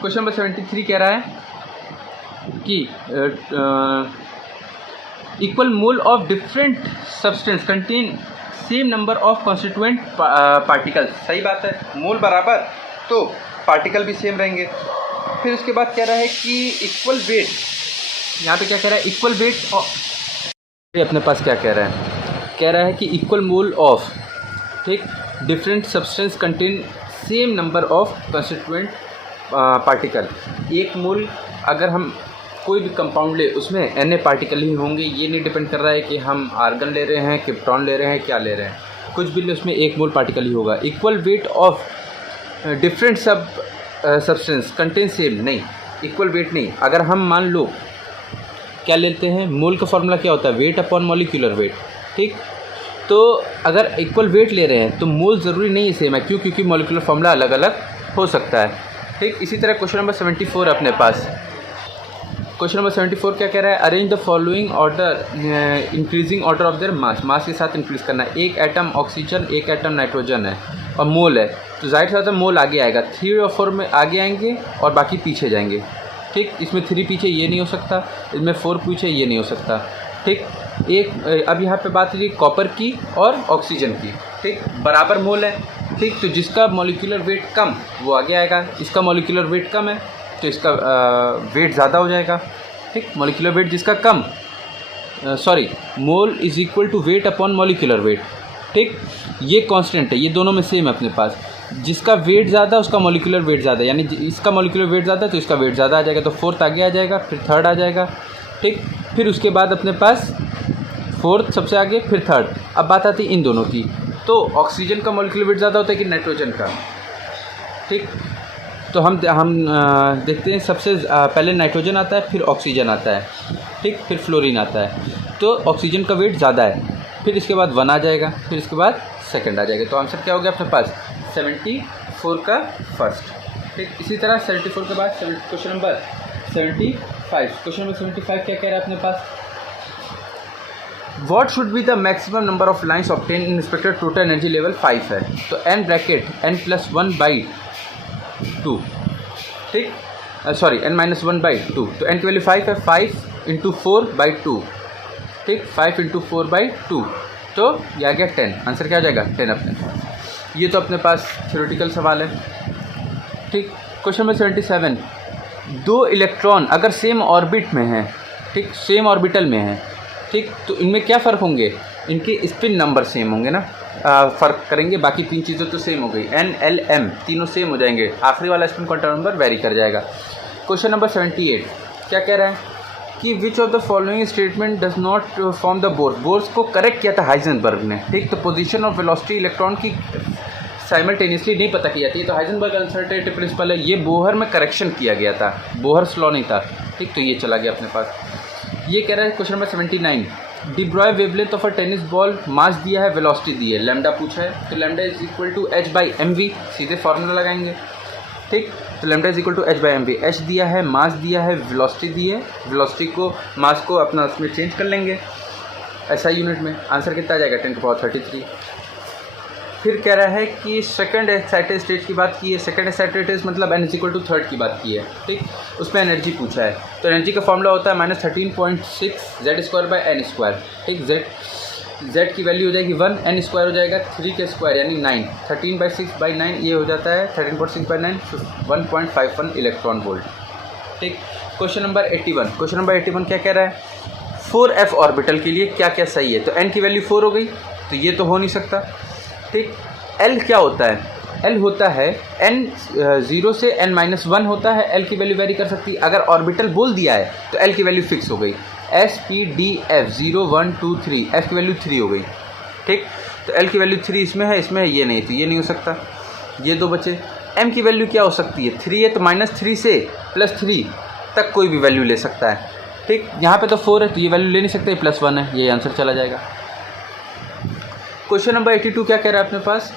क्वेश्चन नंबर 73 कह रहा है कि equal mole of different substance contain same number of constituent particles. सही बात है, मोल बराबर तो पार्टिकल भी सेम रहेंगे। फिर उसके बाद कह रहा है कि इक्वल वेट, यहाँ पे क्या कह रहा है, इक्वल वेट अपने पास क्या कह रहा है, कह रहा है कि इक्वल मोल ऑफ, ठीक, different substance contain same number of constituent particle. एक मोल अगर हम कोई भी कंपाउंड ले उसमें Na पार्टिकल ही होंगे, ये नहीं डिपेंड कर रहा है कि हम आर्गन ले रहे हैं, क्रिप्टॉन ले रहे हैं, क्या ले रहे हैं, कुछ भी ले उसमें 1 मोल पार्टिकल ही होगा। Equal weight of different substance contain same, नहीं इक्वल वेट नहीं। अगर हम मान लो क्या लेते हैं, मोल का फॉर्मूला क्या होता है, वेट अपॉन मॉलिक्यूलर वेट, ठीक। तो अगर इक्वल वेट ले रहे हैं तो मोल ज़रूरी नहीं है सेम है, क्यों, क्योंकि मॉलिक्यूलर फॉर्मूला अलग अलग हो सकता है, ठीक। इसी तरह क्वेश्चन नंबर 74 अपने पास। क्वेश्चन नंबर 74 क्या कह रहा है, arrange the following order increasing order of their mass, mass के साथ इंक्रीज करना है। 1 एटम ऑक्सीजन, 1 एटम नाइट्रोजन है और मोल है, तो जाहिर सी बात है मोल आगे आएगा, 3 और 4 में आगे आएंगे और बाकी पीछे जाएंगे, ठीक। इसमें 3 पीछे ये नहीं हो सकता, इसमें 4 पीछे ये नहीं हो सकता, ठीक। अब यहाँ पे बात रही कॉपर की और ऑक्सीजन की, ठीक, बराबर मोल है, ठीक। तो जिसका मॉलिक्यूलर वेट कम वो आगे आएगा, इसका मॉलिक्यूलर वेट कम है तो इसका वेट ज़्यादा हो जाएगा, ठीक। मॉलिक्यूलर वेट जिसका कम, sorry, mole is equal to weight upon molecular weight, ठीक। ये कांस्टेंट है, ये दोनों में सेम है अपने पास। जिसका वेट ज़्यादा उसका मॉलिक्यूलर वेट ज़्यादा, यानी इसका मॉलिक्यूलर वेट ज़्यादा तो इसका वेट ज़्यादा आ जाएगा, तो फोर्थ आगे आ जाएगा, फिर थर्ड आ जाएगा, ठीक। फिर उसके बाद अपने पास फोर्थ सबसे आगे, फिर थर्ड। अब बात आती है इन दोनों की, तो ऑक्सीजन का मॉलिक्यूलर वेट ज़्यादा होता है कि नाइट्रोजन का, ठीक। तो हम देखते हैं, सबसे पहले नाइट्रोजन आता है, फिर ऑक्सीजन आता है, ठीक, फिर फ्लोरीन आता है। तो ऑक्सीजन का वेट ज़्यादा है, फिर इसके बाद 1 आ जाएगा, फिर इसके बाद सेकंड आ जाएगा। तो आंसर क्या हो गया अपने पास 74 का फर्स्ट, ठीक। इसी तरह 74 के बाद क्वेश्चन नंबर 75। क्वेश्चन नंबर 75 क्या कह रहा है अपने पास, What should be the maximum number of lines obtained in respect to total energy level 5 है। तो n ब्रैकेट n+1/2, ठीक, सॉरी n-1/2, तो n की वैल्यू 5 है, 5 × 4/2, ठीक, 5 × 4/2, तो ये आ गया 10। आंसर क्या आ जाएगा 10 अपने पास। ये तो अपने पास थ्योरेटिकल सवाल है, ठीक। क्वेश्चन नंबर 77, 2 इलेक्ट्रॉन अगर सेम ऑर्बिट में हैं, ठीक, सेम ऑर्बिटल में हैं, ठीक, तो इनमें क्या फ़र्क होंगे, इनके स्पिन नंबर सेम होंगे ना, फ़र्क करेंगे, बाकी 3 चीज़ें तो सेम हो गई, n, l, m तीनों सेम हो जाएंगे, आखिरी वाला स्पिन क्वांटम नंबर वेरी कर जाएगा। क्वेश्चन नंबर 78 क्या कह रहा है कि which of the following statement does not form the Bohr's. Bohr's को करेक्ट किया था हाइजेनबर्ग ने, ठीक। तो पोजीशन ऑफ वेलोसिटी इलेक्ट्रॉन की साइमल्टेनियसली नहीं पता की जाती है, तो हाइजेनबर्ग अनसर्टेनिटी प्रिंसिपल है, ये बोहर में करेक्शन किया गया था, बोहर्स लॉ नहीं था, ठीक। तो ये चला गया अपने पास। ये कह रहा है question number 79, de Broglie wavelength of a tennis ball, mass दिया है, वेलोसिटी दी है, लैम्डा पूछा है, तो lambda is equal to h/mv, सीधे फार्मूला लगाएंगे, ठीक। तो lambda is equal to h/mv, h दिया है, मास दिया है, वेलोसिटी दी है, वेलोसिटी को मास को अपना उसमें चेंज कर लेंगे ऐसा यूनिट में, आंसर कितना आ जाएगा 10⁻33। फिर कह रहा है कि सेकंड एक्साइटेड स्टेट की बात की है, सेकंड एक्साइटेड स्टेट मतलब n इक्वल टू थर्ड की बात की है, ठीक। उसमें एनर्जी पूछा है, तो एनर्जी का फॉर्मूला होता है -13.6 z²/n², ठीक। z की वैल्यू हो जाएगी 1, n² हो जाएगा 3 के स्क्वायर यानी 9, 13/6/9 ये हो जाता है 13.6/9, 1.51 इलेक्ट्रॉन वोल्ट, ठीक। क्वेश्चन नंबर 81, क्वेश्चन नंबर 81 क्या कह रहा है, 4f ऑर्बिटल के लिए क्या क्या सही है। तो n की वैल्यू 4 हो गई, तो ये तो हो नहीं सकता, ठीक। L क्या होता है, L होता है n 0 से n-1 होता है, L की वैल्यू वेरी कर सकती है। अगर ऑर्बिटल बोल दिया है तो L की वैल्यू फिक्स हो गई, S P D F 0 1 2 3, F की वैल्यू 3 हो गई, ठीक। तो L की वैल्यू 3 इसमें है, ये नहीं, तो ये नहीं हो सकता, ये 2 बचे। M की वैल्यू क्या हो सकती है, 3 है तो -3 से +3 तक कोई भी वैल्यू ले सकता है, ठीक। यहाँ पे तो 4 है तो ये वैल्यू ले नहीं सकते, +1 है, ये आंसर चला जाएगा। क्वेश्चन नंबर 82 क्या कह रहा है अपने पास,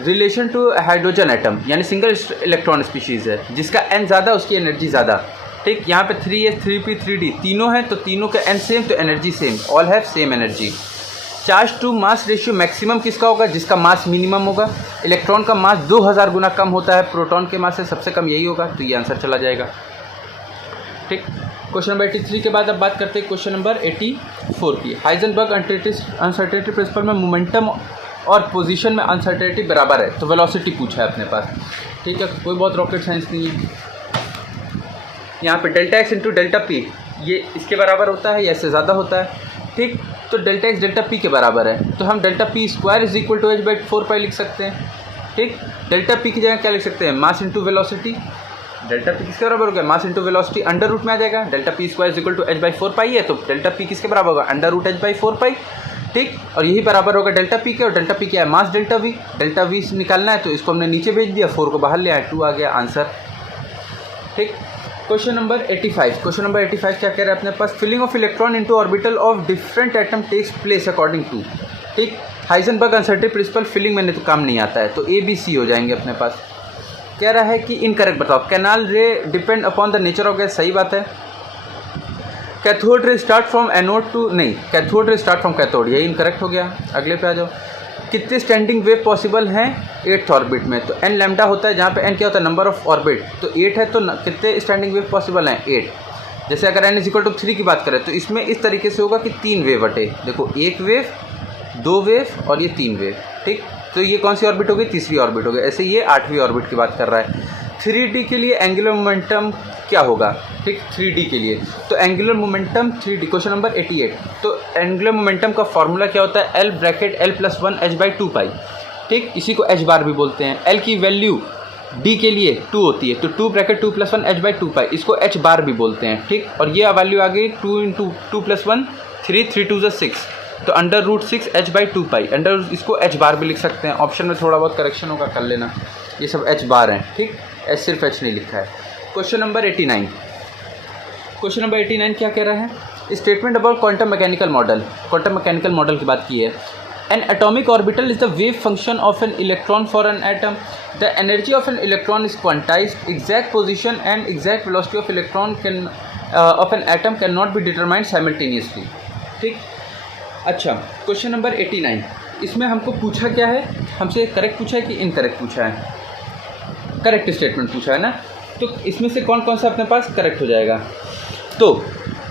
रिलेशन टू हाइड्रोजन एटम, यानी सिंगल इलेक्ट्रॉन स्पीशीज़ है, जिसका n ज़्यादा उसकी एनर्जी ज़्यादा, ठीक। यहाँ पे 3s 3p 3d तीनों हैं, तो तीनों का n सेम तो energy same, all have same energy. Charge to mass ratio maximum किसका होगा, जिसका मास मिनिमम होगा। इलेक्ट्रॉन का मास 2000 गुना कम होता है प्रोटॉन के मास से, सबसे कम यही होगा, तो ये आंसर चला जाएगा, ठीक। क्वेश्चन नंबर 83 के बाद अब बात करते हैं क्वेश्चन नंबर 84 की। हाइजेनबर्ग अनसर्टेनिटी प्रिंसिपल में मोमेंटम और पोजीशन में अनसर्टेनिटी बराबर है, तो वेलोसिटी पूछा है अपने पास, ठीक है। कोई बहुत रॉकेट साइंस नहीं है। यहाँ पे delta x into delta P ये इसके बराबर होता है या इससे ज़्यादा होता है, ठीक। तो डेल्टा एक्स डेल्टा पी के बराबर है, तो हम delta p square is equal to h/4π लिख सकते हैं, ठीक। डेल्टा पी की जगह क्या लिख सकते हैं, mass into velocity, delta p किसके बराबर हो गया, mass into velocity, under root में आ जाएगा, delta p square is equal to h/4π है, तो डेल्टा पी किसके बराबर होगा, √h/4π, ठीक। और यही बराबर होगा डेल्टा पी के, और डेल्टा पी क्या है, मास डेल्टा वी निकालना है, तो इसको हमने नीचे भेज दिया, 4 को बाहर ले आया, 2 आ गया आंसर, ठीक। क्वेश्चन नंबर 85, क्वेश्चन नंबर 85 क्या कह रहा है अपने पास, filling of electron into orbital of different atom takes place according to, ठीक। हाइजेनबर्ग अनसर्टेनिटी प्रिंसिपल फिलिंग में तो काम नहीं आता है, तो ABC हो जाएंगे अपने पास। कह रहा है कि इनकरेक्ट बताओ, canal ray depend upon the nature of gas, सही बात है। Cathode ray start from anode to, नहीं, cathode ray start from cathode, यही इनकरेक्ट हो गया। अगले पे आ जाओ, कितने स्टैंडिंग वेव पॉसिबल हैं 8th ऑर्बिट में, तो n लैम्डा होता है, जहाँ पे n क्या होता है, नंबर ऑफ ऑर्बिट, तो 8 है, तो कितने स्टैंडिंग वेव पॉसिबल हैं 8। जैसे अगर n इक्वल टू 3 की बात करें, तो इसमें इस तरीके से होगा कि 3 वेव हटे, देखो 1 वेव, 2 वेव और ये 3 वेव, ठीक। तो ये कौन सी ऑर्बिट हो गई, तीसरी ऑर्बिट हो गई। ऐसे ये 8वीं ऑर्बिट की बात कर रहा है। 3D के लिए एंगुलर मोमेंटम क्या होगा, ठीक, 3D के लिए तो angular momentum 3D, question number 88। तो एंगुलर मोमेंटम का फॉर्मूला क्या होता है, L ब्रैकेट L+1 h/2 पाई, ठीक, इसी को h बार भी बोलते हैं। L की वैल्यू D के लिए 2 होती है, तो 2 ब्रैकेट 2+1 h/2 पाई, इसको h बार भी बोलते हैं, ठीक। और ये वैल्यू आ गई 2 × 2+1 3 3 2 6, तो √6 h/2 पाई, अंडर इसको h बार भी लिख सकते हैं। ऑप्शन में थोड़ा बहुत करेक्शन होगा, कर लेना, ये सब h बार हैं, ठीक, h सिर्फ h नहीं लिखा है। क्वेश्चन नंबर 89, क्वेश्चन नंबर 89 क्या कह रहा है, statement about quantum mechanical model, quantum mechanical model की बात की है। An atomic orbital is the wave function of an electron for an atom. The energy of an electron is quantized. Exact position and exact velocity of electron of an atom cannot be determined simultaneously. ठीक, अच्छा, question number 89, इसमें हमको पूछा क्या है, हमसे correct पूछा है कि इनकरेक्ट पूछा है, करेक्ट स्टेटमेंट पूछा है ना। तो इसमें से कौन कौन सा अपने पास करेक्ट हो जाएगा। तो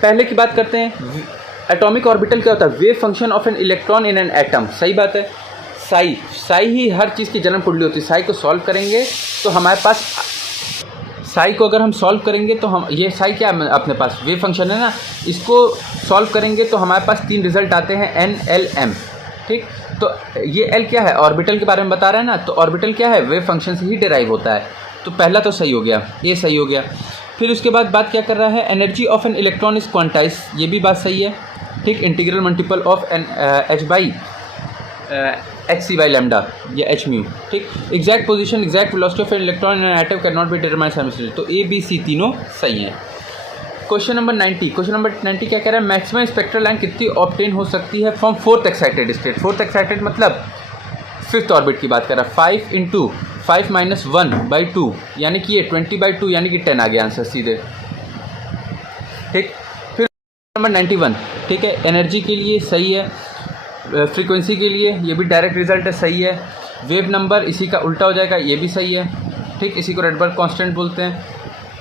पहले की बात करते हैं, एटॉमिक ऑर्बिटल क्या होता है, wave function of an electron in an atom, सही बात है। साई ही हर चीज़ की जन्म कुंडली होती है। साई को सॉल्व करेंगे तो हमारे पास, साई को अगर हम सॉल्व करेंगे तो हम, ये साई क्या है अपने पास, वेव फंक्शन है ना, इसको सॉल्व करेंगे तो हमारे पास 3 रिजल्ट आते हैं, N L M, ठीक। तो ये L क्या है, ऑर्बिटल के बारे में बता रहा है ना, तो ऑर्बिटल क्या है, वेव फंक्शन से ही डिराइव होता है। तो पहला तो सही हो गया, ये सही हो गया। फिर उसके बाद बात क्या कर रहा है, energy of an electron is quantize, ये भी बात सही है, ठीक। Integral multiple of N h/hc/λ या h म्यू, ठीक। Exact position, exact velocity of an electron in an atom can not be determined simultaneously, तो A B C तीनों सही हैं। क्वेश्चन नंबर 90, क्वेश्चन नंबर 90 क्या कह रहा है, मैक्सिमम स्पेक्ट्रल लाइन कितनी ऑब्टेन हो सकती है from 4th excited state. 4th excited मतलब 5th ऑर्बिट की बात कर रहा है। 5 × 5 - 1/2 यानी कि ये 20/2 यानी कि 10 आ गया आंसर सीधे, ठीक। फिर नंबर 91, ठीक है, एनर्जी के लिए सही है, फ्रीक्वेंसी के लिए ये भी डायरेक्ट रिजल्ट है, सही है। वेव नंबर इसी का उल्टा हो जाएगा, ये भी सही है, ठीक, इसी को रेडबर्ग कांस्टेंट बोलते हैं,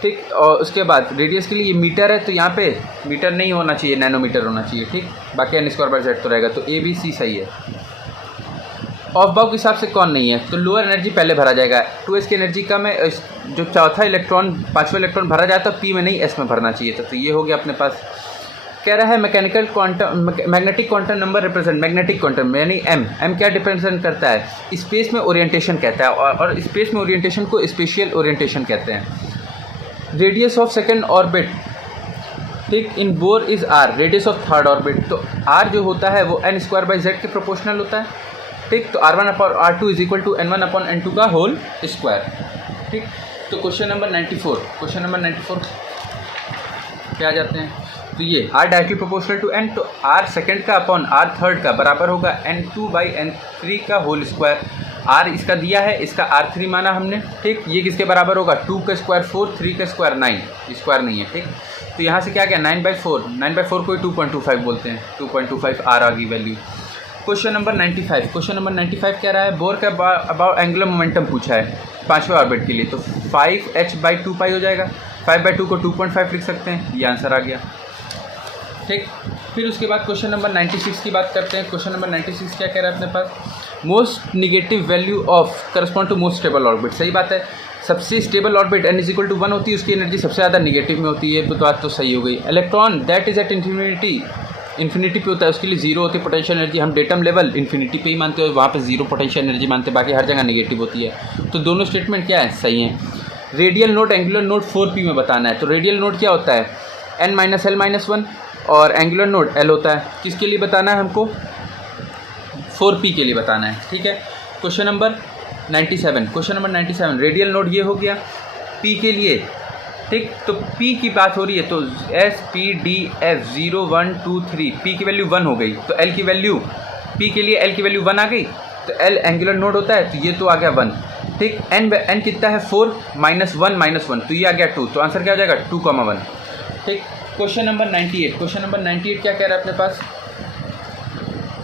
ठीक। और उसके बाद रेडियस के लिए ये मीटर है, तो यहाँ पे मीटर नहीं होना चाहिए, नैनोमीटर होना चाहिए, ठीक। बाकी n²/z तो रहेगा, तो A B C सही है। ऑफ बाउ के हिसाब से कौन नहीं है, तो लोअर एनर्जी पहले भरा जाएगा, 2s की एनर्जी कम है, जो चौथा इलेक्ट्रॉन, 5वां इलेक्ट्रॉन भरा जाता है, P में नहीं S में भरना चाहिए था, तो ये हो गया अपने पास। कह रहा है mechanical quantum, magnetic quantum number represent, magnetic quantum यानी M क्या रिप्रेजेंट करता है, स्पेस में ओरिएंटेशन कहता है, और स्पेस में ओरिएंटेशन को स्पेशियल ओरिएंटेशन कहते हैं। रेडियस ऑफ सेकेंड ऑर्बिट, ठीक, in Bohr is R, radius of third orbit, तो R जो होता है वो n²/z के प्रोपोर्शनल होता है, ठीक। तो R1/R2 = n1/n2 का होल स्क्वायर, ठीक। तो क्वेश्चन नंबर 94, क्वेश्चन नंबर 94 क्या आ जाते हैं, तो ये R directly proportional to n, तो R सेकेंड का अपॉन R थर्ड का बराबर होगा n2/n3 का होल स्क्वायर। R इसका दिया है, इसका R3 माना हमने, ठीक। ये किसके बराबर होगा, 2 का स्क्वायर 4, 3 का स्क्वायर 9, स्क्वायर नहीं है, ठीक। तो यहाँ से क्या गया, 9/4 को 2.25 बोलते हैं, 2.25 R आ गई value. Question number 95, question number 95 कह रहा है, बोर का अबाउट एंगुलर मोमेंटम पूछा है 5वें ऑर्बिट के लिए, तो 5h/2 पाई हो जाएगा, 5/2 को 2.5 लिख सकते हैं, ये आंसर आ गया, ठीक। फिर उसके बाद क्वेश्चन नंबर 96 की बात करते हैं। क्वेश्चन नंबर 96 क्या कह रहा है अपने पास, most negative value of correspond to most stable orbit, सही बात है। सबसे स्टेबल ऑर्बिट n = 1 होती है, उसकी एनर्जी सबसे ज़्यादा निगेटिव में होती है, तो बात तो सही हो गई। Electron that is at infinity पे होता है, उसके लिए 0 होती है पोटेंशियल एनर्जी, हम डेटम लेवल इन्फिनिटी पे ही मानते हैं, वहाँ पे 0 पोटेंशियल एनर्जी मानते हैं, बाकी हर जगह नेगेटिव होती है। तो दोनों स्टेटमेंट क्या है, सही है। Radial note, angular note 4p में बताना है, तो रेडियल नोट क्या होता है, n - l - 1, और एंगुलर नोट L होता है, किसके लिए बताना है हमको, 4p के लिए बताना है, ठीक है। Question number 97, question number 97, radial note ये हो गया p के लिए, ठीक। तो p की बात हो रही है, तो S P D F 0 1 2 3, p की वैल्यू 1 हो गई, तो L की वैल्यू, p के लिए L की वैल्यू 1 आ गई, तो L एंगुलर नोड होता है, तो ये तो आ गया 1, ठीक। n कितना है 4 - 1 - 1, तो ये आ गया 2, तो आंसर क्या हो जाएगा 2,1, ठीक। क्वेश्चन नंबर 98, क्वेश्चन नंबर 98 क्या कह रहा है अपने पास,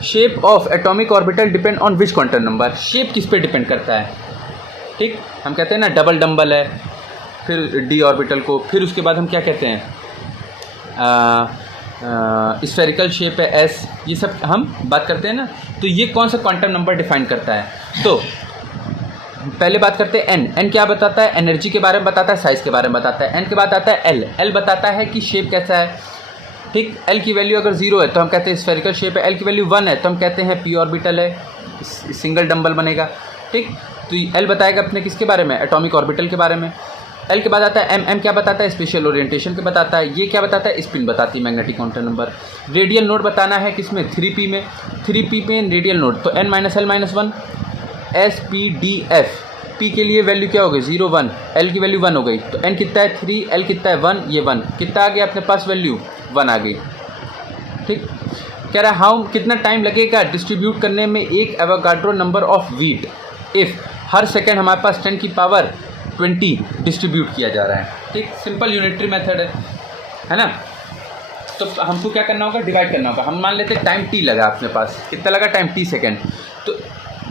shape of atomic orbital depend on which quantum number, shape किस पे डिपेंड करता है, ठीक। हम कहते हैं ना डबल डम्बल है, फिर d ऑर्बिटल को, फिर उसके बाद हम क्या कहते हैं, स्फेरिकल शेप है एस, ये सब हम बात करते हैं ना। तो ये कौन सा क्वांटम नंबर डिफाइन करता है? तो पहले बात करते हैं एन। एन क्या बताता है? एनर्जी के बारे में बताता है, साइज़ के बारे में बताता है। एन के बाद आता है एल। एल बताता है कि शेप कैसा है, ठीक। एल की वैल्यू अगर 0 है तो हम कहते हैं स्फेरिकल शेप है। एल की वैल्यू 1 है तो हम कहते हैं पी ऑर्बिटल है, सिंगल डंबल बनेगा, ठीक। तो एल बताएगा अपने किसके बारे में? एटॉमिक ऑर्बिटल के बारे में। एल के बाद आता है एम। एम क्या बताता है? स्पेशल ओरिएंटेशन के बताता है। ये क्या बताता है? स्पिन बताती है, magnetic counter number. Radial node बताना है किसमें? 3p में। 3p में रेडियल नोड, तो n - l - 1 s p d f। p के लिए वैल्यू क्या हो गई? 0 1। l की वैल्यू 1 हो गई, तो n कितना है? 3, l कितना है? 1, ये 1 कितना आ गया अपने पास? वैल्यू 1 आ गई, ठीक। कह रहा है हाउ कितना टाइम लगेगा डिस्ट्रीब्यूट करने में एक Avogadro number of wheat if her second हमारे पास 10 की पावर 20 डिस्ट्रीब्यूट किया जा रहा है, ठीक। सिंपल यूनिटरी मेथड है ना। तो हमको क्या करना होगा? डिवाइड करना होगा। हम मान लेते हैं टाइम t लगा अपने पास, कितना लगा? टाइम t सेकेंड, तो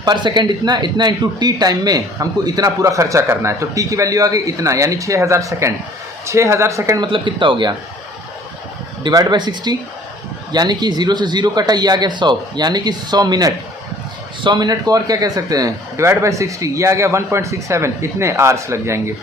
पर सेकेंड इतना इतना इंटू t टाइम में हमको इतना पूरा खर्चा करना है। तो t की वैल्यू आ गई इतना, यानी 6000 सेकेंड। 6000 सेकेंड मतलब कितना हो गया? डिवाइड बाई 60, यानी कि 0 से 0 कटा, ये आ गया 100, यानी कि 100 मिनट। 100 मिनट को और क्या कह सकते हैं? डिवाइड बाई 60, ये आ गया 1.67, इतने आवर्स लग जाएंगे।